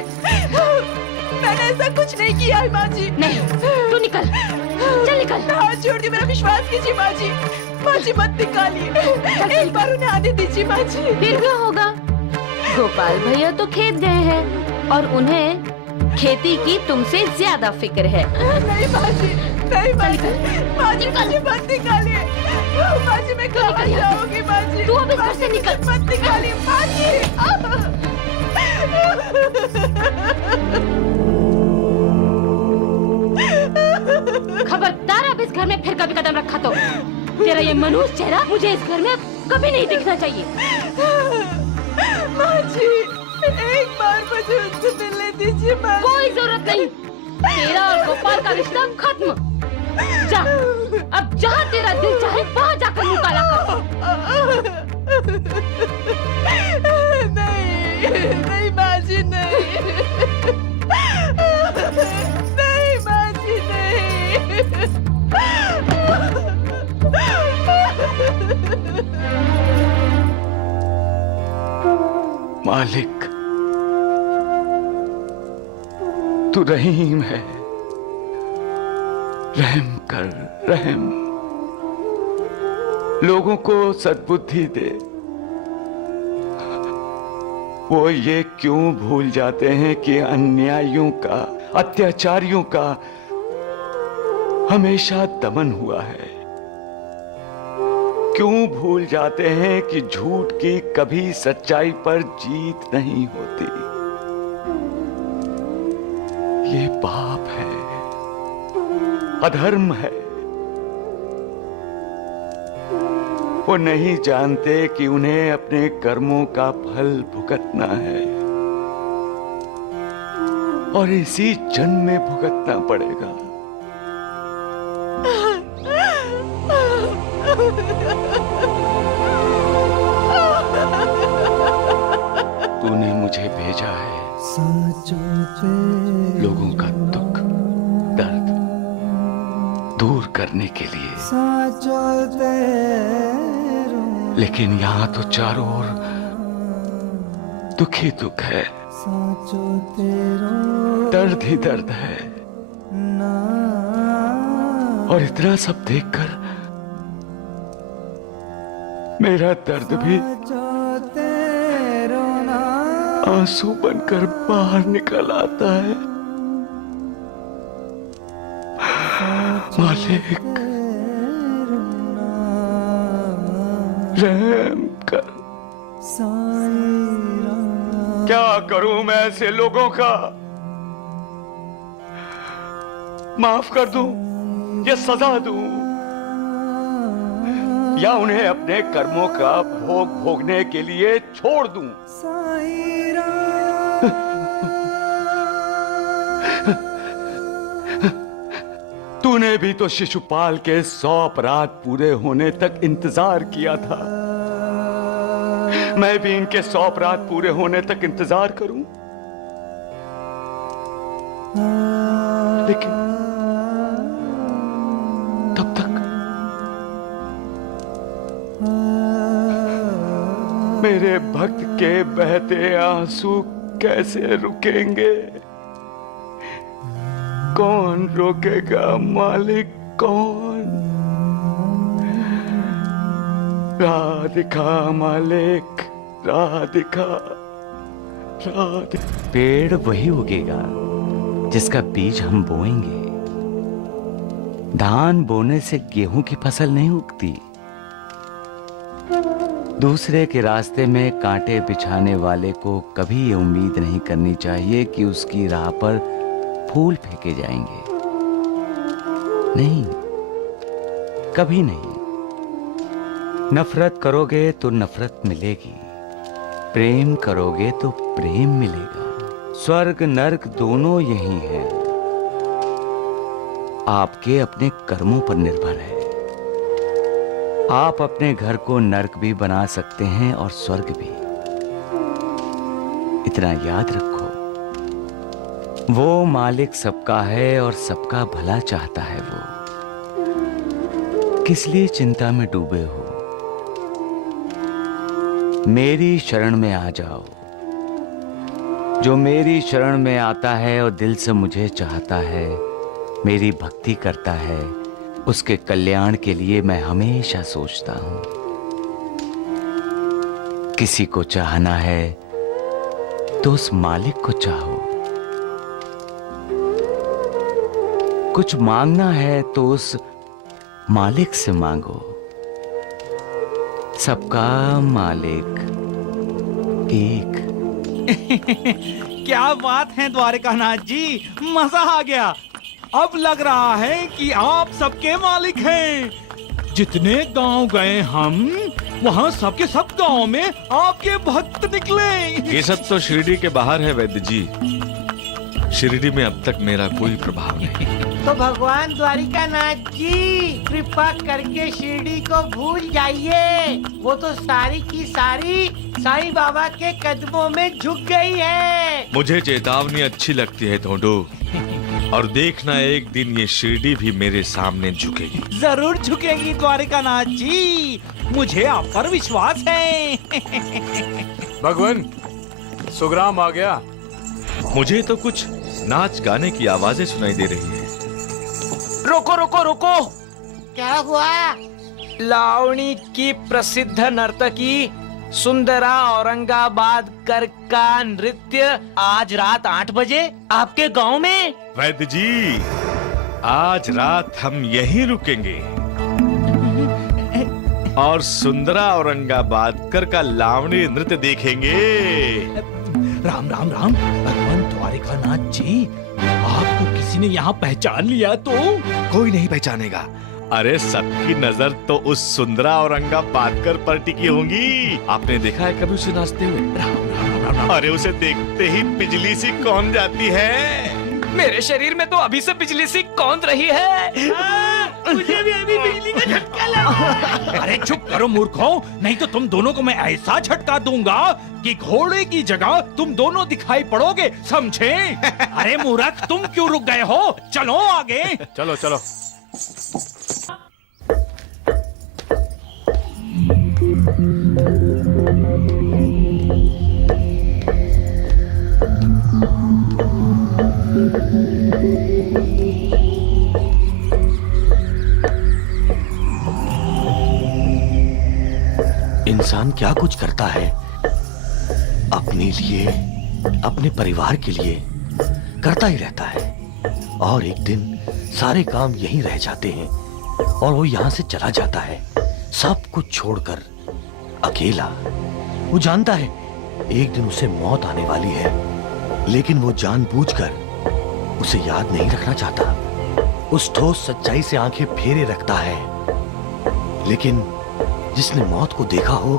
मैंने ऐसा कुछ नहीं किया है माँ जी। नहीं, तू निकल, चल निकल। मैं हाथ जोड़ती हूँ, मेरा विश्वास कीजिए माँ जी। माँ जी मत निकालिए, एक बार उन्हें आने दीजिए माँ जी। फिर क्या होगा? गोपाल भैया तो खेत गए हैं और उन्हें खेती की तुमसे ज्यादा फिक्र है। नहीं माँ जी, नहीं माँ जी, माँ जी मुझे मत निकालिए। माँ जी मैं कहाँ जाऊँगी माँ जी? तू अब इस घर से निकल। मत निकालिए माँ जी। खबरदार, अब इस घर में फिर कभी कदम रखा तो तेरा ये मनहूस चेहरा मुझे इस घर में कभी नहीं दिखना चाहिए। माँ जी, एक बार मुझे उनसे मिलने दीजिए माँ। कोई जरूरत नहीं, तेरा और गोपाल का रिश्ता खत्म। जा, अब जहाँ तेरा दिल चाहे वहाँ जाकर मुँह काला कर। नहीं माँ जी, नहीं माँ जी, नहीं। मालिक, तू रहीम है, रहम कर, रहम। लोगों को सद्बुद्धि दे। वो ये क्यों भूल जाते हैं कि अन्यायियों का, अत्याचारियों का हमेशा दमन हुआ है। क्यों भूल जाते हैं कि झूठ की कभी सच्चाई पर जीत नहीं होती। ये पाप है, अधर्म है। वो नहीं जानते कि उन्हें अपने कर्मों का फल भुगतना है और इसी जन्म में भुगतना पड़ेगा। तूने मुझे भेजा है लोगों का दुख दर्द दूर करने के लिए, लेकिन यहाँ तो चारों ओर दुख ही दुख है, दर्द ही दर्द है। और इतना सब देखकर मेरा दर्द भी आंसू बनकर बाहर निकल आता है। मालिक, रहम कर। क्या करूं मैं ऐसे लोगों का? माफ कर दूं या सजा दूं, या उन्हें अपने कर्मों का भोग भोगने के लिए छोड़ दूं? तूने भी तो शिशुपाल के 100 अपराध पूरे होने तक इंतजार किया था। मैं भी इनके 100 अपराध पूरे होने तक इंतजार करूं? लेकिन तब तक मेरे भक्त के बहते आंसू कैसे रुकेंगे? कौन रोकेगा मालिक, कौन? राह दिखा मालिक, राह दिखा, राह दिखा। पेड़ वही उगेगा जिसका बीज हम बोएंगे। धान बोने से गेहूं की फसल नहीं उगती। दूसरे के रास्ते में कांटे बिछाने वाले को कभी ये उम्मीद नहीं करनी चाहिए कि उसकी राह पर फूल फेंके जाएंगे। नहीं, कभी नहीं। नफरत करोगे तो नफरत मिलेगी, प्रेम करोगे तो प्रेम मिलेगा। स्वर्ग नर्क दोनों यही हैं। आपके अपने कर्मों पर निर्भर है। आप अपने घर को नर्क भी बना सकते हैं और स्वर्ग भी। इतना याद रखो, वो मालिक सबका है और सबका भला चाहता है। वो किस लिए चिंता में डूबे हो? मेरी शरण में आ जाओ। जो मेरी शरण में आता है और दिल से मुझे चाहता है, मेरी भक्ति करता है, उसके कल्याण के लिए मैं हमेशा सोचता हूं। किसी को चाहना है तो उस मालिक को चाहो। कुछ मांगना है तो उस मालिक से मांगो। सबका मालिक एक। क्या बात है द्वारिकानाथ जी, मजा आ गया। अब लग रहा है कि आप सबके मालिक हैं। जितने गांव गए हम, वहाँ सबके सब गांव में आपके भक्त निकले। ये सब तो शिरडी के बाहर है वैद्य जी। शिरडी में अब तक मेरा कोई प्रभाव नहीं। तो भगवान द्वारिकानाथ जी कृपा करके शिरडी को भूल जाइए। वो तो सारी की सारी साईं बाबा के कदमों में झुक गई है। मुझे चेतावनी अच्छी लगती है ढोंडो, और देखना एक दिन ये शिरडी भी मेरे सामने झुकेगी। जरूर झुकेगी द्वारिकानाथ जी, मुझे आप पर विश्वास है। भगवान, सुग्राम आ गया। मुझे तो कुछ नाच गाने की आवाजें सुनाई दे रही है। रोको रोको रोको! क्या हुआ? लावणी की प्रसिद्ध नर्तकी सुंदरा औरंगाबाद कर का नृत्य आज रात 8 बजे आपके गांव में। वैद्य जी, आज रात हम यहीं रुकेंगे और सुंदरा औरंगाबादकर का लावणी नृत्य देखेंगे। राम राम राम, भगवान द्वारिकानाथ जी, आपको किसी ने यहाँ पहचान लिया तो? कोई नहीं पहचानेगा। अरे सबकी नजर तो उस सुंदरा औरंगाबादकर पर टिकी होंगी। आपने देखा है कभी उसे नाचते हुए? राम राम राम राम। अरे उसे देखते ही बिजली सी कौन जाती है। मेरे शरीर में तो अभी से बिजली सी कौंध रही है। मुझे भी अभी बिजली का झटका लगा। अरे चुप करो मूर्खों, नहीं तो तुम दोनों को मैं ऐसा झटका दूंगा कि घोड़े की जगह तुम दोनों दिखाई पड़ोगे, समझे? अरे मूर्ख, तुम क्यों रुक गए हो? चलो आगे। चलो चलो। इंसान क्या कुछ करता है अपने लिए, अपने परिवार के लिए करता ही रहता है, और एक दिन सारे काम यहीं रह जाते हैं और वो यहां से चला जाता है, सब कुछ छोड़कर अकेला। वो जानता है एक दिन उसे मौत आने वाली है, लेकिन वो जानबूझकर उसे याद नहीं रखना चाहता। उस ठोस सच्चाई से आंखें फेरे रखता है, लेकिन जिसने मौत को देखा हो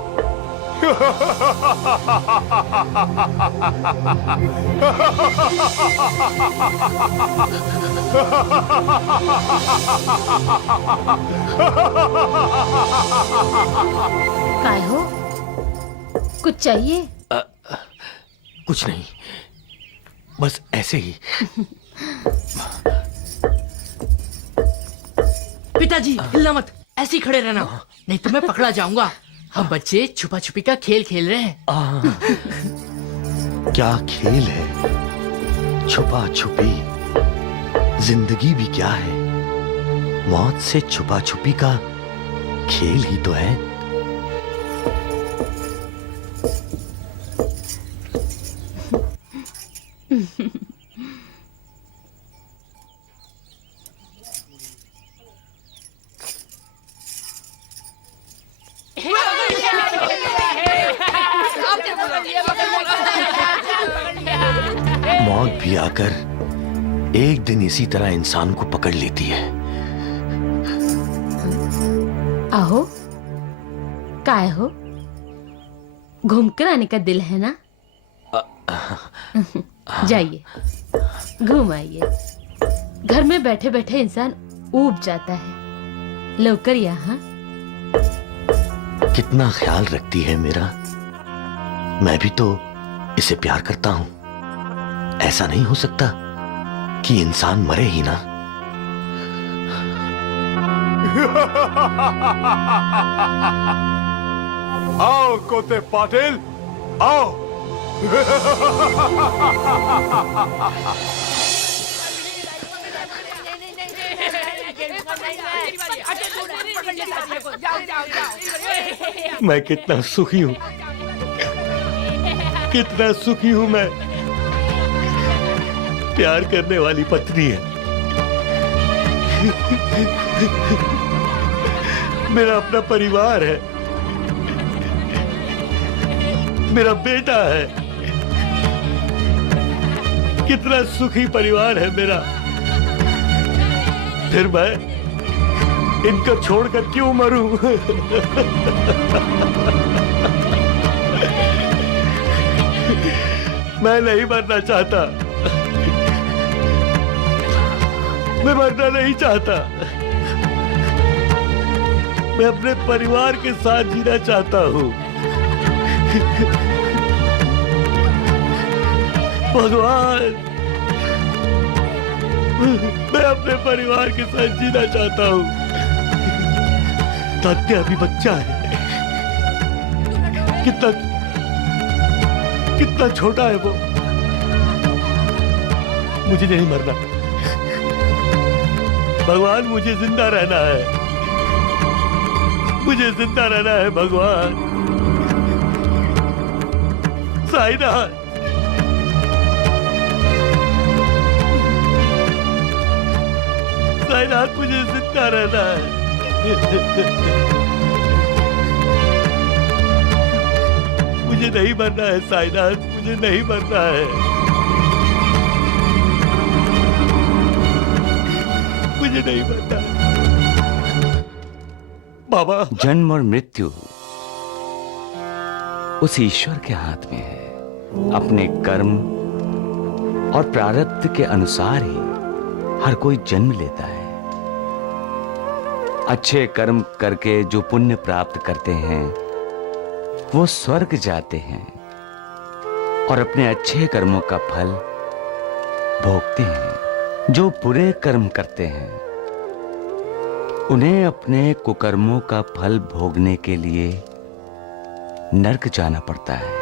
काय हो? कुछ चाहिए? कुछ नहीं, बस ऐसे ही। पिताजी हिलना मत, ऐसे ही खड़े रहना, नहीं तो मैं पकड़ा जाऊंगा। हम बच्चे छुपा छुपी का खेल खेल रहे हैं। क्या खेल है? छुपा छुपी। जिंदगी भी क्या है? मौत से छुपा छुपी का खेल ही तो है। मौत भी आकर एक दिन इसी तरह इंसान को पकड़ लेती है। आहो, काय हो? घूमकर आने का दिल है ना? जाइए, घूम आइए। घर में बैठे बैठे इंसान ऊब जाता है, लौकर यहाँ। कितना ख्याल रखती है मेरा। मैं भी तो इसे प्यार करता हूं। ऐसा नहीं हो सकता कि इंसान मरे ही ना। आओ कोते पाटिल, आओ। मैं कितना सुखी हूं, कितना सुखी हूं मैं। प्यार करने वाली पत्नी है, मेरा अपना परिवार है, मेरा बेटा है। कितना सुखी परिवार है मेरा। फिर मैं इनको छोड़कर क्यों मरूं? मैं नहीं मरना चाहता, मैं मरना नहीं चाहता। मैं अपने परिवार के साथ जीना चाहता हूं। भगवान, मैं अपने परिवार के साथ जीना चाहता हूं। तात्या अभी बच्चा है, कितना छोटा है वो। मुझे नहीं मरना भगवान, मुझे जिंदा रहना है, मुझे जिंदा रहना है भगवान। साईनाथ, साईनाथ मुझे जिंदा रहना है। मुझे नहीं मरना है साईनाथ, मुझे नहीं मरना है, मुझे नहीं मरना है। बाबा, जन्म और मृत्यु उस ईश्वर के हाथ में है। अपने कर्म और प्रारब्ध के अनुसार ही हर कोई जन्म लेता है। अच्छे कर्म करके जो पुण्य प्राप्त करते हैं वो स्वर्ग जाते हैं और अपने अच्छे कर्मों का फल भोगते हैं। जो बुरे कर्म करते हैं उन्हें अपने कुकर्मों का फल भोगने के लिए नरक जाना पड़ता है।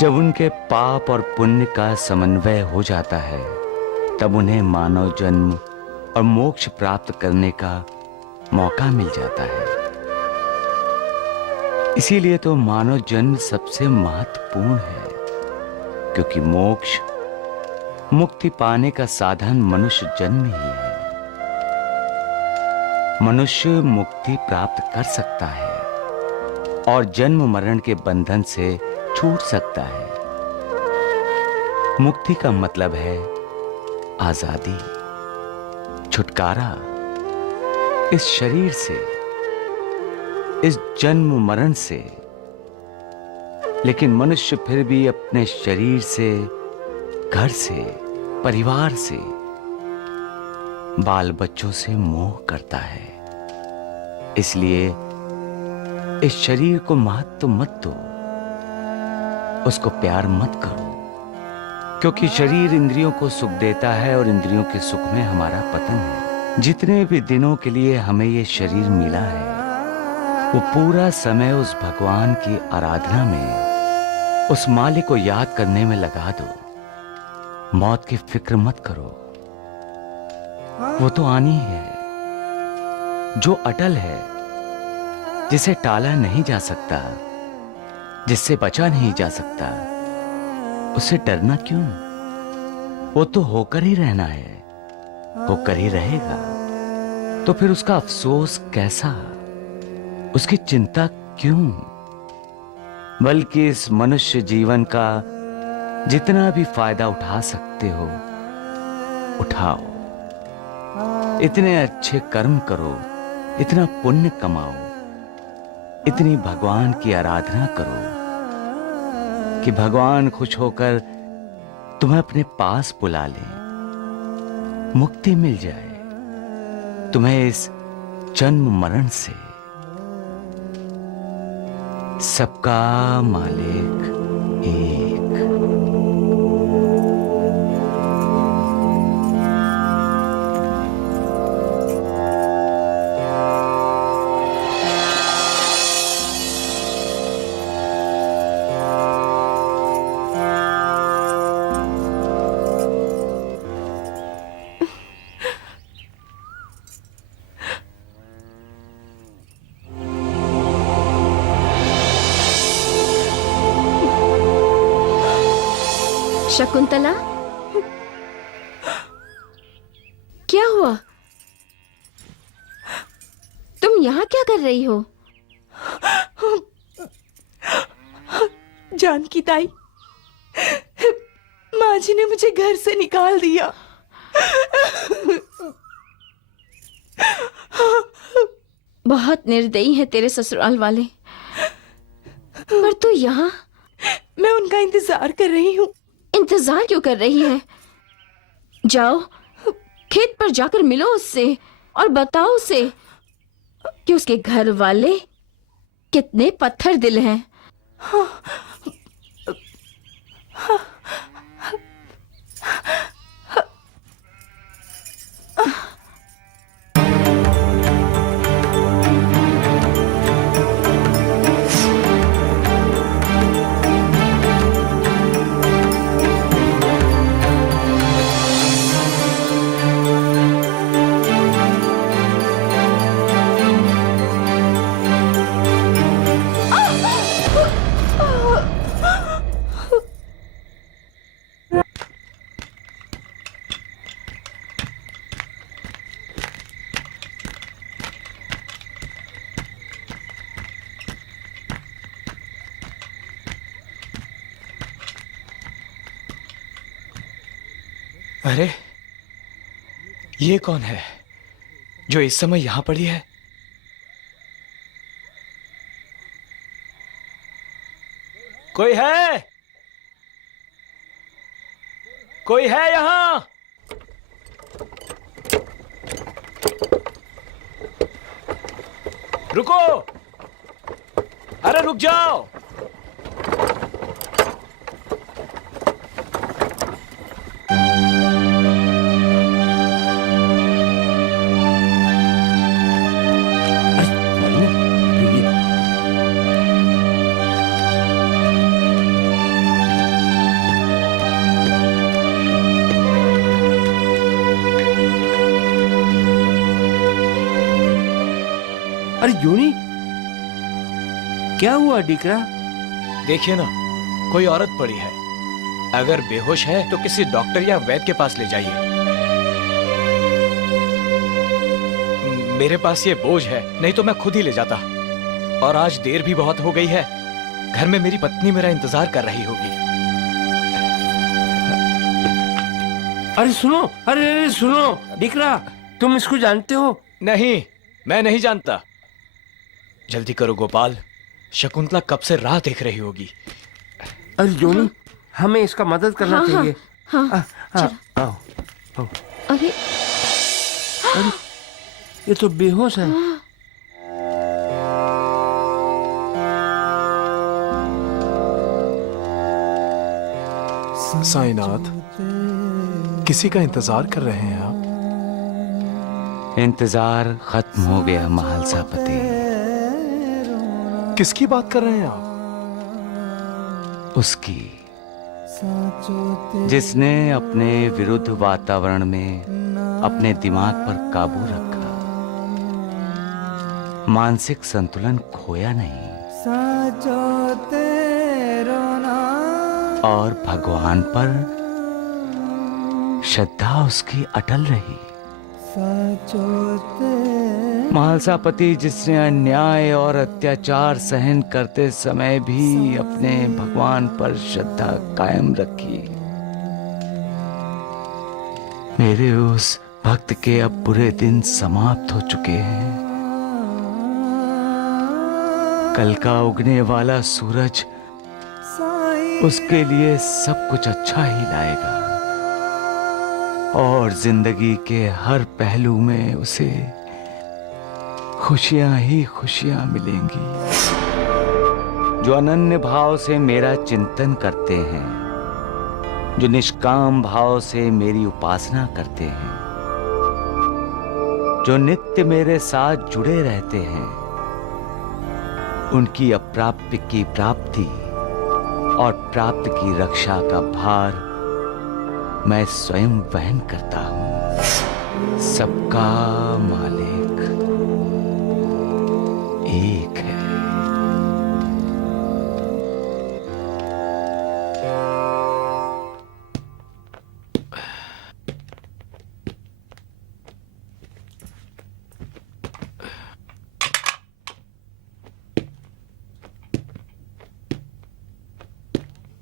जब उनके पाप और पुण्य का समन्वय हो जाता है तब उन्हें मानव जन्म और मोक्ष प्राप्त करने का मौका मिल जाता है। इसीलिए तो मानव जन्म सबसे महत्वपूर्ण है, क्योंकि मोक्ष मुक्ति पाने का साधन मनुष्य जन्म ही है। मनुष्य मुक्ति प्राप्त कर सकता है और जन्म मरण के बंधन से छूट सकता है। मुक्ति का मतलब है आजादी, छुटकारा इस शरीर से, इस जन्म मरण से। लेकिन मनुष्य फिर भी अपने शरीर से, घर से, परिवार से, बाल बच्चों से मोह करता है। इसलिए इस शरीर को महत्व मत दो, उसको प्यार मत करो, क्योंकि शरीर इंद्रियों को सुख देता है और इंद्रियों के सुख में हमारा पतन है। जितने भी दिनों के लिए हमें ये शरीर मिला है वो पूरा समय उस भगवान की आराधना में, उस मालिक को याद करने में लगा दो। मौत की फिक्र मत करो, वो तो आनी है। जो अटल है, जिसे टाला नहीं जा सकता, जिससे बचा नहीं जा सकता, उससे डरना क्यों? वो तो होकर ही रहना है, होकर ही रहेगा। तो फिर उसका अफसोस कैसा, उसकी चिंता क्यों? बल्कि इस मनुष्य जीवन का जितना भी फायदा उठा सकते हो उठाओ। इतने अच्छे कर्म करो, इतना पुण्य कमाओ, इतनी भगवान की आराधना करो कि भगवान खुश होकर तुम्हें अपने पास बुला ले, मुक्ति मिल जाए तुम्हें इस जन्म मरण से। सबका मालिक एक। शकुंतला, क्या हुआ? तुम यहाँ क्या कर रही हो? जानकी ताई, माँ जी ने मुझे घर से निकाल दिया। बहुत निर्दयी है तेरे ससुराल वाले। पर तू यहाँ? मैं उनका इंतजार कर रही हूँ। इंतजार क्यों कर रही है? जाओ खेत पर जाकर मिलो उससे और बताओ उसे कि उसके घर वाले कितने पत्थर दिल हैं। अरे ये कौन है जो इस समय यहां पड़ी है? कोई है? कोई है यहां? रुको! अरे रुक जाओ! अरे जोनी, क्या हुआ डिकरा? देखिए ना, कोई औरत पड़ी है। अगर बेहोश है तो किसी डॉक्टर या वैद्य के पास ले जाइए। मेरे पास ये बोझ है, नहीं तो मैं खुद ही ले जाता। और आज देर भी बहुत हो गई है। घर में मेरी पत्नी मेरा इंतजार कर रही होगी। अरे सुनो, अरे सुनो डिकरा, तुम इसको जानते हो? नहीं, मैं नहीं जानता। जल्दी करो गोपाल, शकुंतला कब से राह देख रही होगी। अरे जोनी, हमें इसका मदद करना चाहिए। आओ। अरे ये तो बेहोश है। साईनाथ, किसी का इंतजार कर रहे हैं आप? इंतजार खत्म हो गया महालसापति। किसकी बात कर रहे हैं आप? उसकी जिसने अपने विरुद्ध वातावरण में अपने दिमाग पर काबू रखा, मानसिक संतुलन खोया नहीं और भगवान पर श्रद्धा उसकी अटल रही। महालसापति जिसने अन्याय और अत्याचार सहन करते समय भी अपने भगवान पर श्रद्धा कायम रखी। मेरे उस भक्त के अब बुरे दिन समाप्त हो चुके हैं। कल का उगने वाला सूरज उसके लिए सब कुछ अच्छा ही लाएगा और जिंदगी के हर पहलू में उसे खुशियां ही खुशियां मिलेंगी। जो अनन्य भाव से मेरा चिंतन करते हैं, जो निष्काम भाव से मेरी उपासना करते हैं, जो नित्य मेरे साथ जुड़े रहते हैं, उनकी अप्राप्य की प्राप्ति और प्राप्त की रक्षा का भार मैं स्वयं वहन करता हूं। सबका मालिक एक है।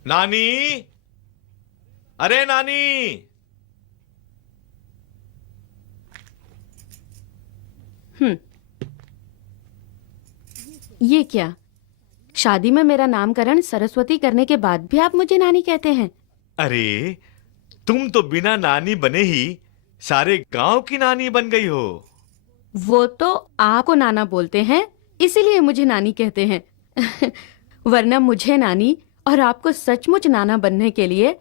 नानी, अरे नानी। ये क्या? शादी में मेरा नामकरण सरस्वती करने के बाद भी आप मुझे नानी कहते हैं? अरे तुम तो बिना नानी बने ही सारे गांव की नानी बन गई हो। वो तो आपको नाना बोलते हैं, इसीलिए मुझे नानी कहते हैं। वरना मुझे नानी और आपको सचमुच नाना बनने के लिए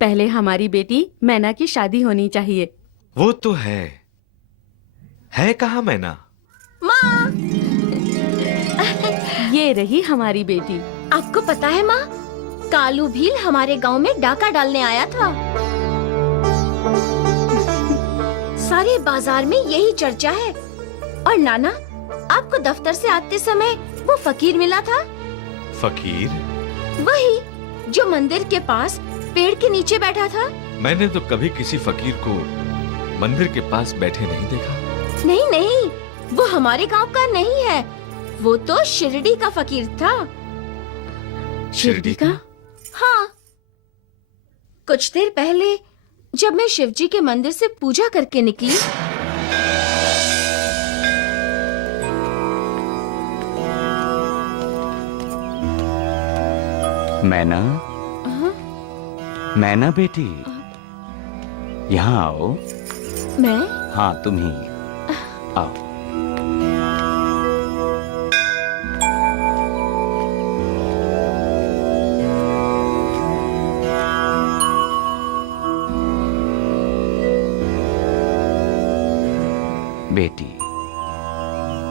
पहले हमारी बेटी मैना की शादी होनी चाहिए। वो तो है कहाँ मैना? माँ, ये रही हमारी बेटी। आपको पता है माँ, कालू भील हमारे गांव में डाका डालने आया था। सारे बाजार में यही चर्चा है। और नाना, आपको दफ्तर से आते समय वो फकीर मिला था। फकीर? वही जो मंदिर के पास पेड़ के नीचे बैठा था। मैंने तो कभी किसी फकीर को मंदिर के पास बैठे नहीं देखा। नहीं नहीं, वो हमारे गांव का नहीं है, वो तो शिरडी का फकीर था। शिरडी का? हाँ, कुछ देर पहले जब मैं शिवजी के मंदिर से पूजा करके निकली मैना, मैना बेटी, यहाँ आओ। मैं? हाँ तुम ही आओ। बेटी,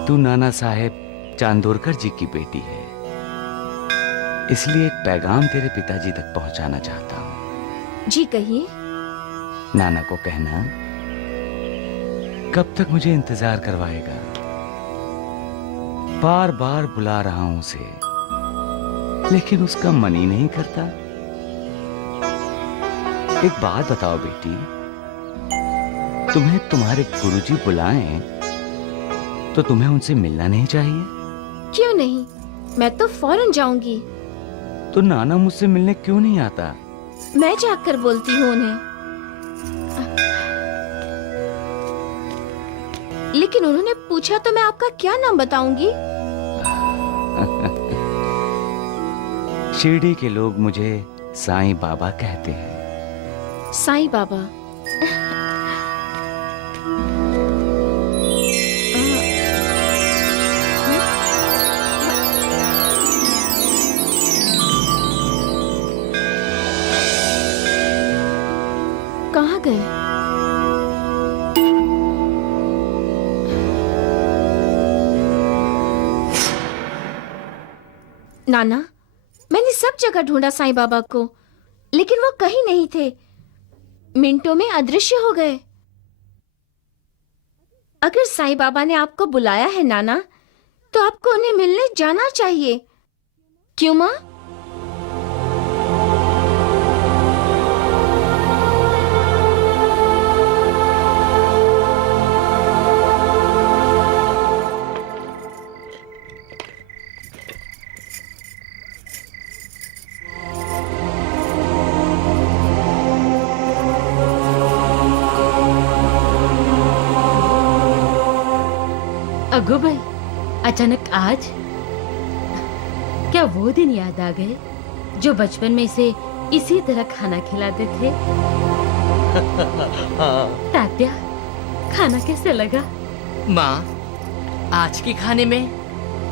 तू नाना साहेब चांदोरकर जी की बेटी है, इसलिए एक पैगाम तेरे पिताजी तक पहुंचाना चाहता हूं। जी कहिए। नाना को कहना कब तक मुझे इंतजार करवाएगा। बार बार बुला रहा हूं उसे, लेकिन उसका मन ही नहीं करता। एक बात बताओ बेटी, तुम्हें तुम्हारे गुरुजी बुलाएं तो तुम्हें उनसे मिलना नहीं चाहिए? क्यों नहीं, मैं तो फौरन जाऊंगी। तो नाना मुझसे मिलने क्यों नहीं आता? मैं जाकर बोलती हूँ उन्हें। लेकिन उन्होंने पूछा तो मैं आपका क्या नाम बताऊंगी? शिरडी के लोग मुझे साईं बाबा कहते हैं। साईं बाबा? कहाँ गए? नाना, मैंने सब जगह ढूंढा साईं बाबा को, लेकिन वो कहीं नहीं थे। मिनटों में अदृश्य हो गए। अगर साईं बाबा ने आपको बुलाया है नाना, तो आपको उन्हें मिलने जाना चाहिए। क्यों माँ? अगो भाई, अचानक आज? क्या वो दिन याद आ गए जो बचपन में इसे इसी तरह खाना खिलाते थे? तात्या, खाना कैसे लगा? माँ, आज के खाने में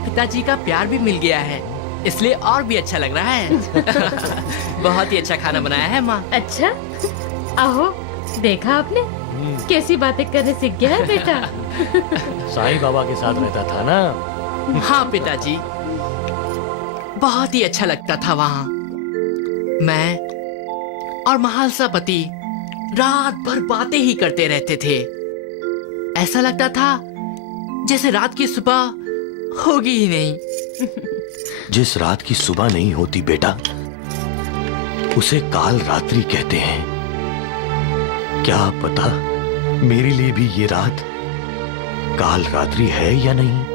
पिताजी का प्यार भी मिल गया है, इसलिए और भी अच्छा लग रहा है। बहुत ही अच्छा खाना बनाया है माँ। अच्छा, आहो, देखा आपने कैसी बातें करने सीख गया है बेटा। साईं बाबा के साथ रहता था ना। हाँ पिताजी, बहुत ही अच्छा लगता था वहाँ। मैं और महालसा पति रात भर बातें ही करते रहते थे। ऐसा लगता था जैसे रात की सुबह होगी ही नहीं। जिस रात की सुबह नहीं होती बेटा, उसे काल रात्रि कहते हैं। क्या पता मेरे लिए भी ये रात काल रात्रि है या नहीं।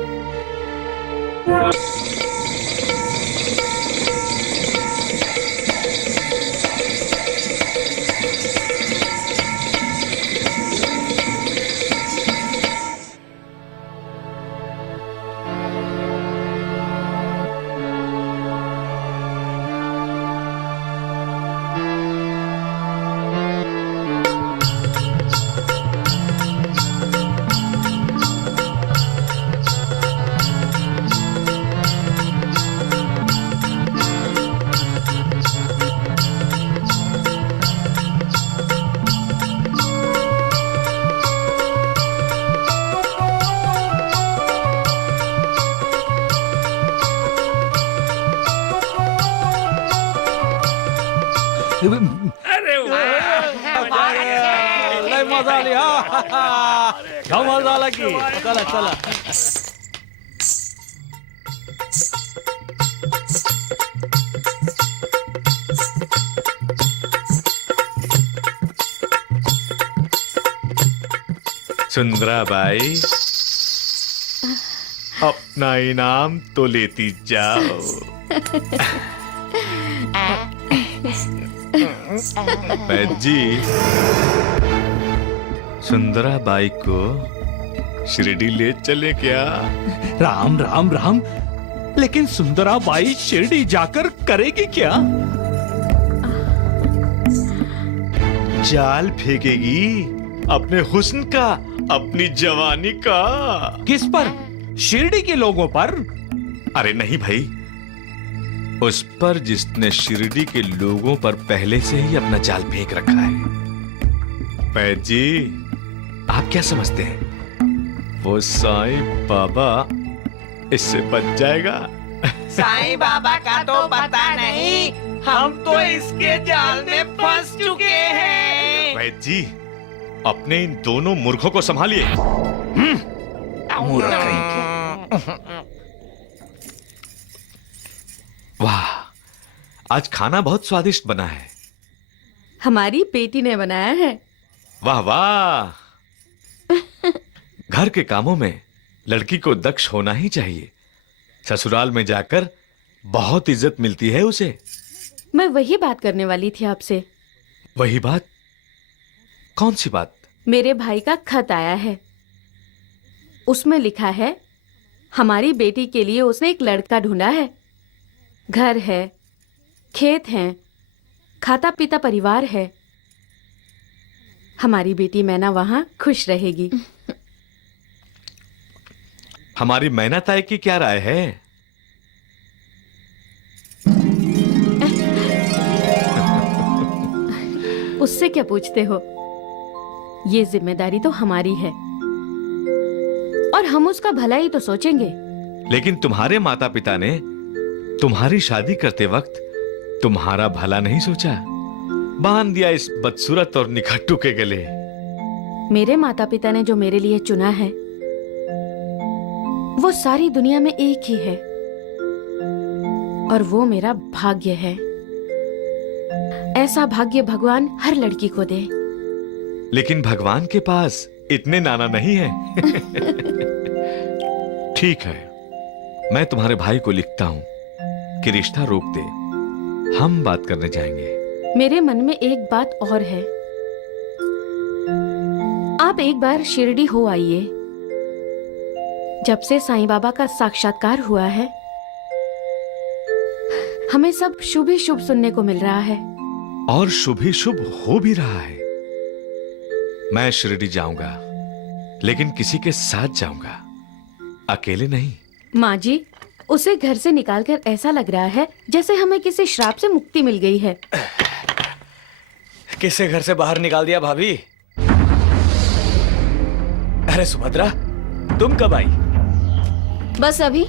अरे लय मजा आली हा. मजा आला की. चला चला. सुंदराबाई, अपना इनाम तो लेती जाओ। वैद्य जी, सुंदरा बाई को शिरडी ले चले क्या? राम राम राम, लेकिन सुंदरा बाई शिरडी जाकर करेगी क्या? जाल फेंकेगी अपने हुस्न का, अपनी जवानी का। किस पर? शिरडी के लोगों पर? अरे नहीं भाई, उस पर जिसने शिरडी के लोगों पर पहले से ही अपना जाल फेंक रखा है। वैद्य जी, आप क्या समझते हैं वो साईं बाबा इससे बच जाएगा? साईं बाबा का तो पता नहीं, हम तो इसके जाल में फंस चुके हैं। वैद्य जी, अपने इन दोनों मूर्खों को संभालिए। वाह, आज खाना बहुत स्वादिष्ट बना है। हमारी बेटी ने बनाया है। वाह वाह, घर के कामों में लड़की को दक्ष होना ही चाहिए। ससुराल में जाकर बहुत इज्जत मिलती है उसे। मैं वही बात करने वाली थी आपसे। वही बात? कौन सी बात? मेरे भाई का खत आया है। उसमें लिखा है हमारी बेटी के लिए उसने एक लड़का ढूंढा है। घर है, खेत हैं, खाता पीता परिवार है। हमारी बेटी मैना वहां खुश रहेगी। हमारी मैना ताई की क्या राय है? उससे क्या पूछते हो? ये जिम्मेदारी तो हमारी है और हम उसका भला ही तो सोचेंगे। लेकिन तुम्हारे माता पिता ने तुम्हारी शादी करते वक्त तुम्हारा भला नहीं सोचा, बांध दिया इस बदसूरत और निखट्टू के गले। मेरे माता पिता ने जो मेरे लिए चुना है वो सारी दुनिया में एक ही है और वो मेरा भाग्य है। ऐसा भाग्य भगवान हर लड़की को दे। लेकिन भगवान के पास इतने नाना नहीं है। ठीक है, मैं तुम्हारे भाई को लिखता हूं कि रिश्ता रोक दे, हम बात करने जाएंगे। मेरे मन में एक बात और है। आप एक बार शिरडी हो आइए। जब से साईं बाबा का साक्षात्कार हुआ है हमें सब शुभ ही शुभ सुनने को मिल रहा है। और शुभ ही शुभ हो भी रहा है। मैं शिरडी जाऊंगा, लेकिन किसी के साथ जाऊंगा, अकेले नहीं। माँ जी, उसे घर से निकालकर ऐसा लग रहा है जैसे हमें किसी श्राप से मुक्ति मिल गई है। किसे घर से बाहर निकाल दिया भाभी? अरे सुभद्रा, तुम कब आई? बस अभी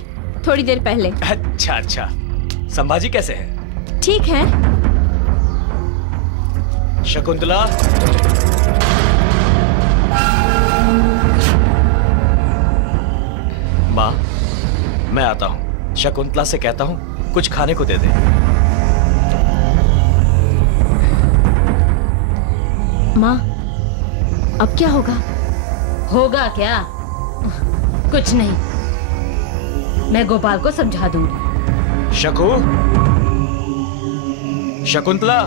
थोड़ी देर पहले। अच्छा अच्छा, संभाजी कैसे है? ठीक है। शकुंतला, माँ मैं आता हूँ। शकुंतला से कहता हूँ कुछ खाने को दे दे। माँ, अब क्या होगा? होगा क्या? कुछ नहीं, मैं गोपाल को समझा दूंगी। शकुंतला,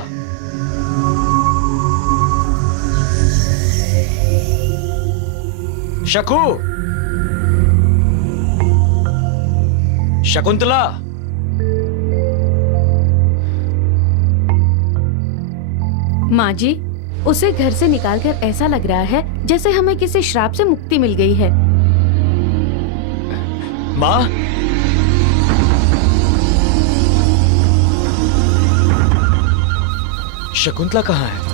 शकुंतला। माँ जी, उसे घर से निकालकर ऐसा लग रहा है जैसे हमें किसी श्राप से मुक्ति मिल गई है। माँ, शकुंतला कहाँ है?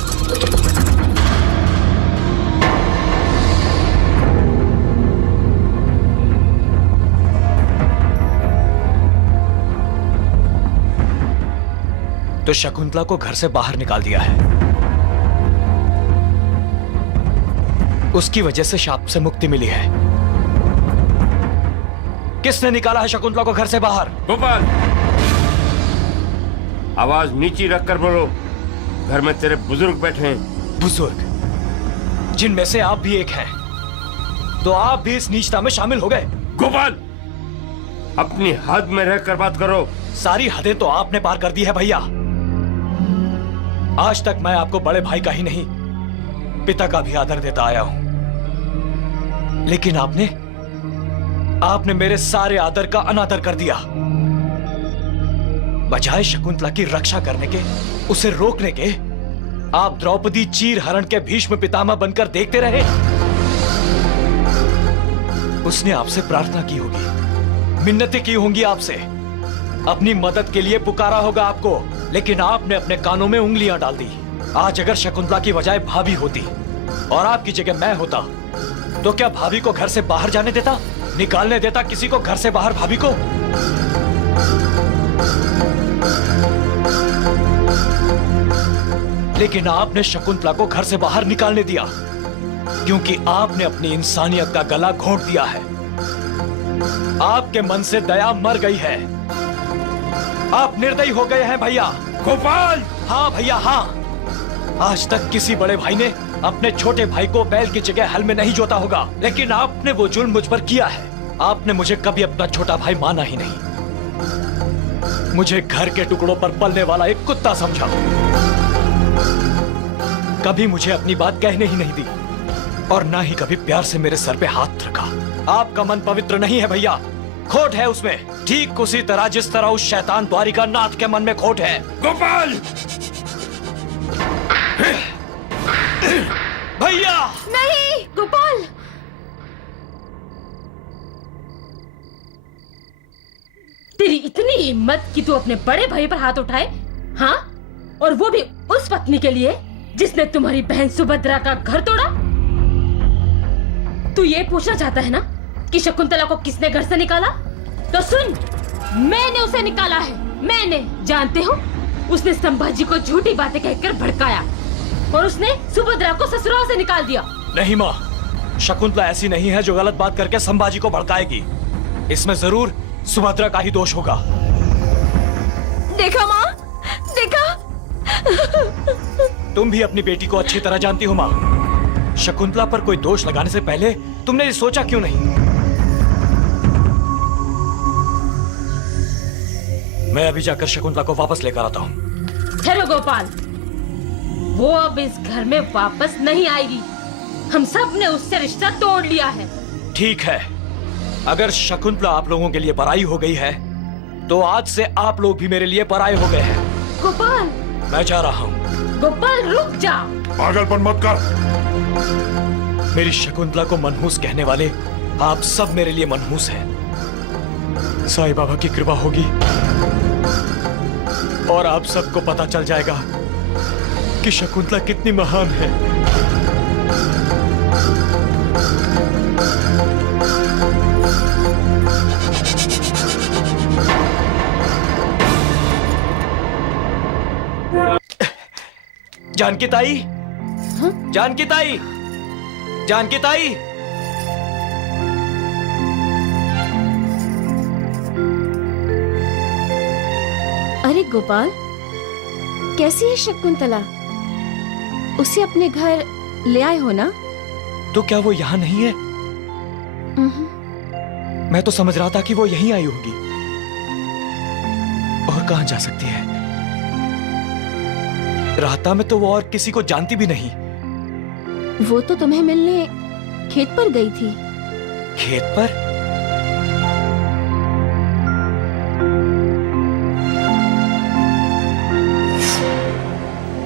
तो शकुंतला को घर से बाहर निकाल दिया है। उसकी वजह से शाप से मुक्ति मिली है। किसने निकाला है शकुंतला को घर से बाहर? गोपाल, आवाज नीची रखकर बोलो। घर में तेरे बुजुर्ग बैठे हैं। बुजुर्ग, जिनमें से आप भी एक हैं, तो आप भी इस नीचता में शामिल हो गए। गोपाल, अपनी हद में रहकर बात करो। सारी हदें तो आपने पार कर दी है भैया। आज तक मैं आपको बड़े भाई का ही नहीं, पिता का भी आदर देता आया हूं। लेकिन आपने मेरे सारे आदर का अनादर कर दिया। बजाय शकुंतला की रक्षा करने के, उसे रोकने के, आप द्रौपदी चीर हरण के भीष्म पितामह बनकर देखते रहे। उसने आपसे प्रार्थना की होगी, मिन्नतें की होंगी आपसे, अपनी मदद के लिए पुकारा होगा आपको, लेकिन आपने अपने कानों में उंगलियां डाल दी। आज अगर शकुंतला की बजाय भाभी होती और आपकी जगह मैं होता, तो क्या भाभी को घर से बाहर जाने देता, निकालने देता किसी को घर से बाहर भाभी को? लेकिन आपने शकुंतला को घर से बाहर निकालने दिया, क्योंकि आपने अपनी इंसानियत का गला घोंट दिया है। आपके मन से दया मर गई है। आप निर्दयी हो गए हैं भैया। गोपाल! हाँ भैया, हाँ। आज तक किसी बड़े भाई ने अपने छोटे भाई को बैल की जगह हल में नहीं जोता होगा, लेकिन आपने वो जुल्म मुझ पर किया है। आपने मुझे कभी अपना छोटा भाई माना ही नहीं, मुझे घर के टुकड़ों पर पलने वाला एक कुत्ता समझा। कभी मुझे अपनी बात कहने ही नहीं दी, और ना ही कभी प्यार से मेरे सर पे हाथ रखा। आपका मन पवित्र नहीं है भैया, खोट है उसमें, ठीक उसी तरह जिस तरह उस शैतान द्वारिका नाथ के मन में खोट है। गोपाल! भैया! नहीं गोपाल! तेरी इतनी हिम्मत कि तू अपने बड़े भाई पर हाथ उठाए, हाँ? और वो भी उस पत्नी के लिए जिसने तुम्हारी बहन सुभद्रा का घर तोड़ा। तू ये पूछना चाहता है ना कि शकुंतला को किसने घर से निकाला? तो सुन, मैंने उसे निकाला है, मैंने। जानते हो, उसने संभाजी को झूठी बातें कहकर भड़काया और उसने सुभद्रा को ससुराल से निकाल दिया। नहीं माँ, शकुंतला ऐसी नहीं है जो गलत बात करके संभाजी को भड़काएगी। इसमें जरूर सुभद्रा का ही दोष होगा। देखा माँ, देखा? तुम भी अपनी बेटी को अच्छी तरह जानती हो माँ। शकुंतला पर कोई दोष लगाने से पहले तुमने ये सोचा क्यों नहीं? मैं अभी जाकर शकुंतला को वापस लेकर आता हूँ। ठहरो गोपाल, वो अब इस घर में वापस नहीं आएगी। हम सब ने उससे रिश्ता तोड़ लिया है। ठीक है, अगर शकुंतला आप लोगों के लिए पराई हो गई है, तो आज से आप लोग भी मेरे लिए पराये हो गए हैं। गोपाल! मैं जा रहा हूँ। गोपाल रुक जा। पागलपन मत कर। मेरी शकुंतला को मनहूस कहने वाले आप सब मेरे लिए मनहूस हैं। साईं बाबा की कृपा होगी और आप सबको पता चल जाएगा कि शकुंतला कितनी महान है। जानकी ताई, जानकी ताई, जानकी ताई। अरे गोपाल, कैसी है शकुंतला? उसे अपने घर ले आए हो ना? तो क्या वो यहाँ नहीं है? मैं तो समझ रहा था कि वो यहीं आई होगी। और कहां जा सकती है? राहता में तो वो और किसी को जानती भी नहीं। वो तो तुम्हें मिलने खेत पर गई थी। खेत पर?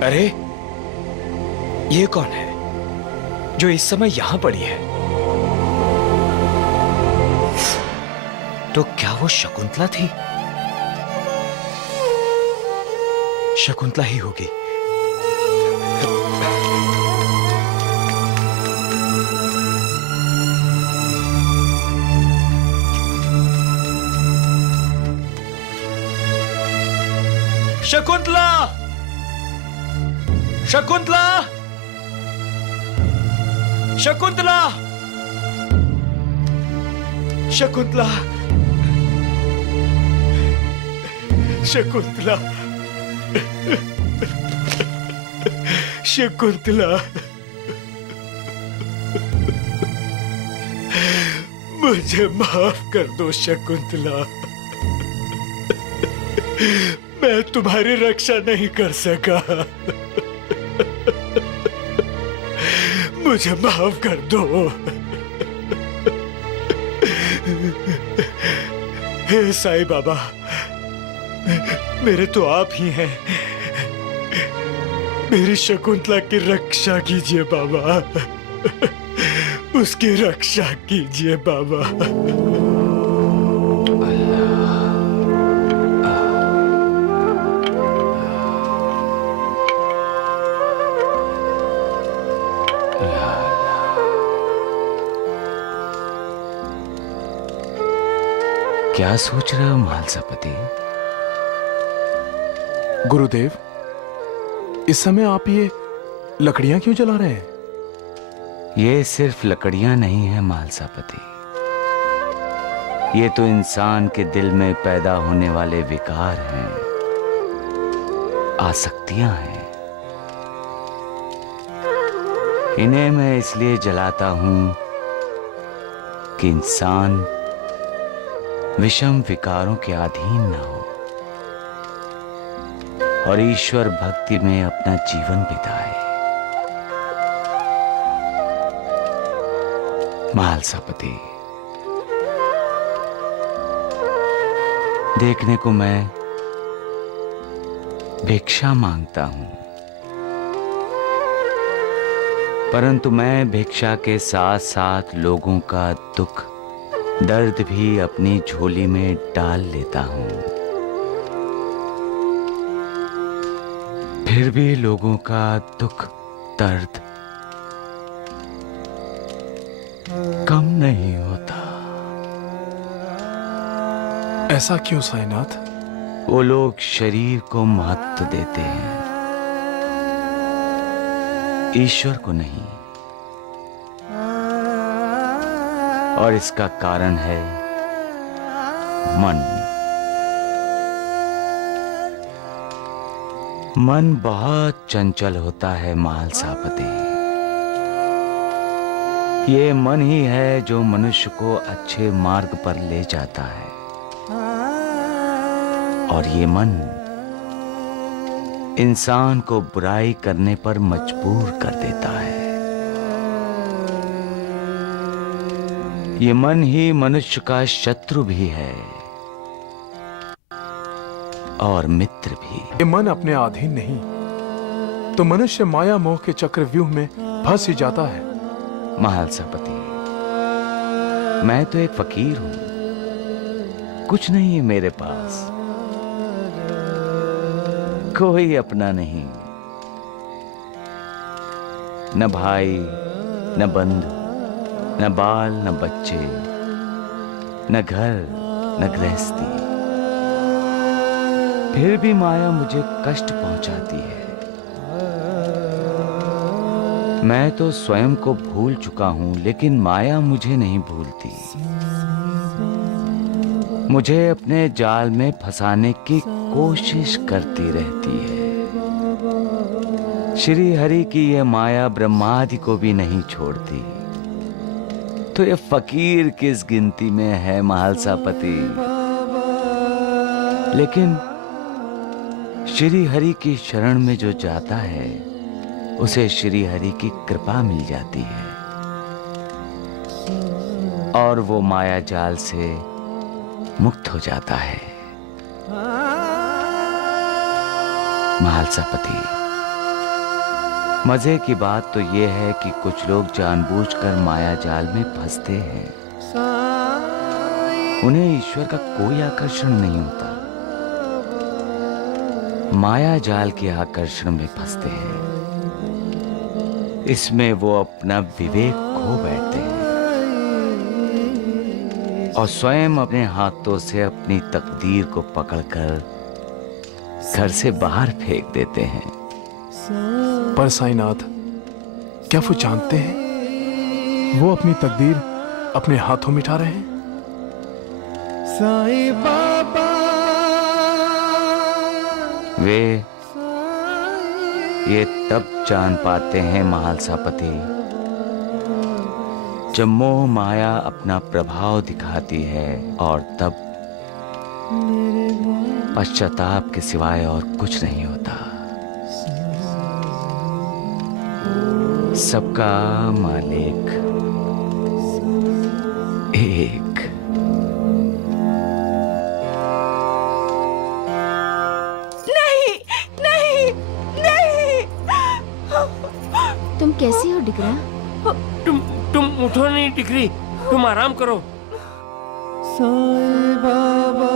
अरे, ये कौन है जो इस समय यहां पड़ी है? तो क्या वो शकुंतला थी? शकुंतला ही होगी। शकुंतला! शकुंतला! शकुंतला! शकुंतला! शकुंतला! शकुंतला! मुझे माफ कर दो शकुंतला। मैं तुम्हारी रक्षा नहीं कर सका। मुझे माफ कर दो। हे साईं बाबा, मेरे तो आप ही हैं। मेरी शकुंतला की रक्षा कीजिए बाबा, उसकी रक्षा कीजिए बाबा। क्या सोच रहे हो महालसापति? गुरुदेव, इस समय आप ये लकड़ियां क्यों जला रहे हैं? ये सिर्फ लकड़ियां नहीं है महालसापति, ये तो इंसान के दिल में पैदा होने वाले विकार हैं, आसक्तियां हैं। इन्हें मैं इसलिए जलाता हूं कि इंसान विषम विकारों के अधीन न हो और ईश्वर भक्ति में अपना जीवन बिताए। महालसापति, देखने को मैं भिक्षा मांगता हूं, परंतु मैं भिक्षा के साथ साथ लोगों का दुख दर्द भी अपनी झोली में डाल लेता हूं। फिर भी लोगों का दुख दर्द कम नहीं होता। ऐसा क्यों साईनाथ? वो लोग शरीर को महत्व देते हैं, ईश्वर को नहीं। और इसका कारण है मन। मन बहुत चंचल होता है महालसापति। ये मन ही है जो मनुष्य को अच्छे मार्ग पर ले जाता है, और ये मन इंसान को बुराई करने पर मजबूर कर देता है। ये मन ही मनुष्य का शत्रु भी है और मित्र भी। ये मन अपने अधीन नहीं तो मनुष्य माया मोह के चक्रव्यूह में फंस ही जाता है। महालसापति, मैं तो एक फकीर हूं, कुछ नहीं है मेरे पास, कोई अपना नहीं, न भाई न बंधु, न बाल न बच्चे, न घर न गृहस्थी। फिर भी माया मुझे कष्ट पहुंचाती है। मैं तो स्वयं को भूल चुका हूं, लेकिन माया मुझे नहीं भूलती। मुझे अपने जाल में फंसाने की कोशिश करती रहती है। श्री हरि की यह माया ब्रह्मादि को भी नहीं छोड़ती। तो ये फकीर किस गिनती में है महालसापति? लेकिन श्री हरि की शरण में जो जाता है उसे श्री हरि की कृपा मिल जाती है और वो माया जाल से मुक्त हो जाता है। महालसापति, मजे की बात तो यह है कि कुछ लोग जानबूझकर माया जाल में फंसते हैं। उन्हें ईश्वर का कोई आकर्षण नहीं होता, माया जाल के आकर्षण में फंसते हैं। इसमें वो अपना विवेक खो बैठते हैं और स्वयं अपने हाथों से अपनी तकदीर को पकड़कर घर से बाहर फेंक देते हैं। पर साईनाथ, क्या वो जानते हैं वो अपनी तकदीर अपने हाथों में उठा रहे हैं? साईं बाबा वे ये तब जान पाते हैं महालसापति, जब मोह माया अपना प्रभाव दिखाती है और तब पश्चाताप के सिवाय और कुछ नहीं होता। सबका मालिक एक। नहीं नहीं नहीं। तुम कैसी हो डिगरा? तुम उठो नहीं डिगरी, तुम आराम करो। साईं बाबा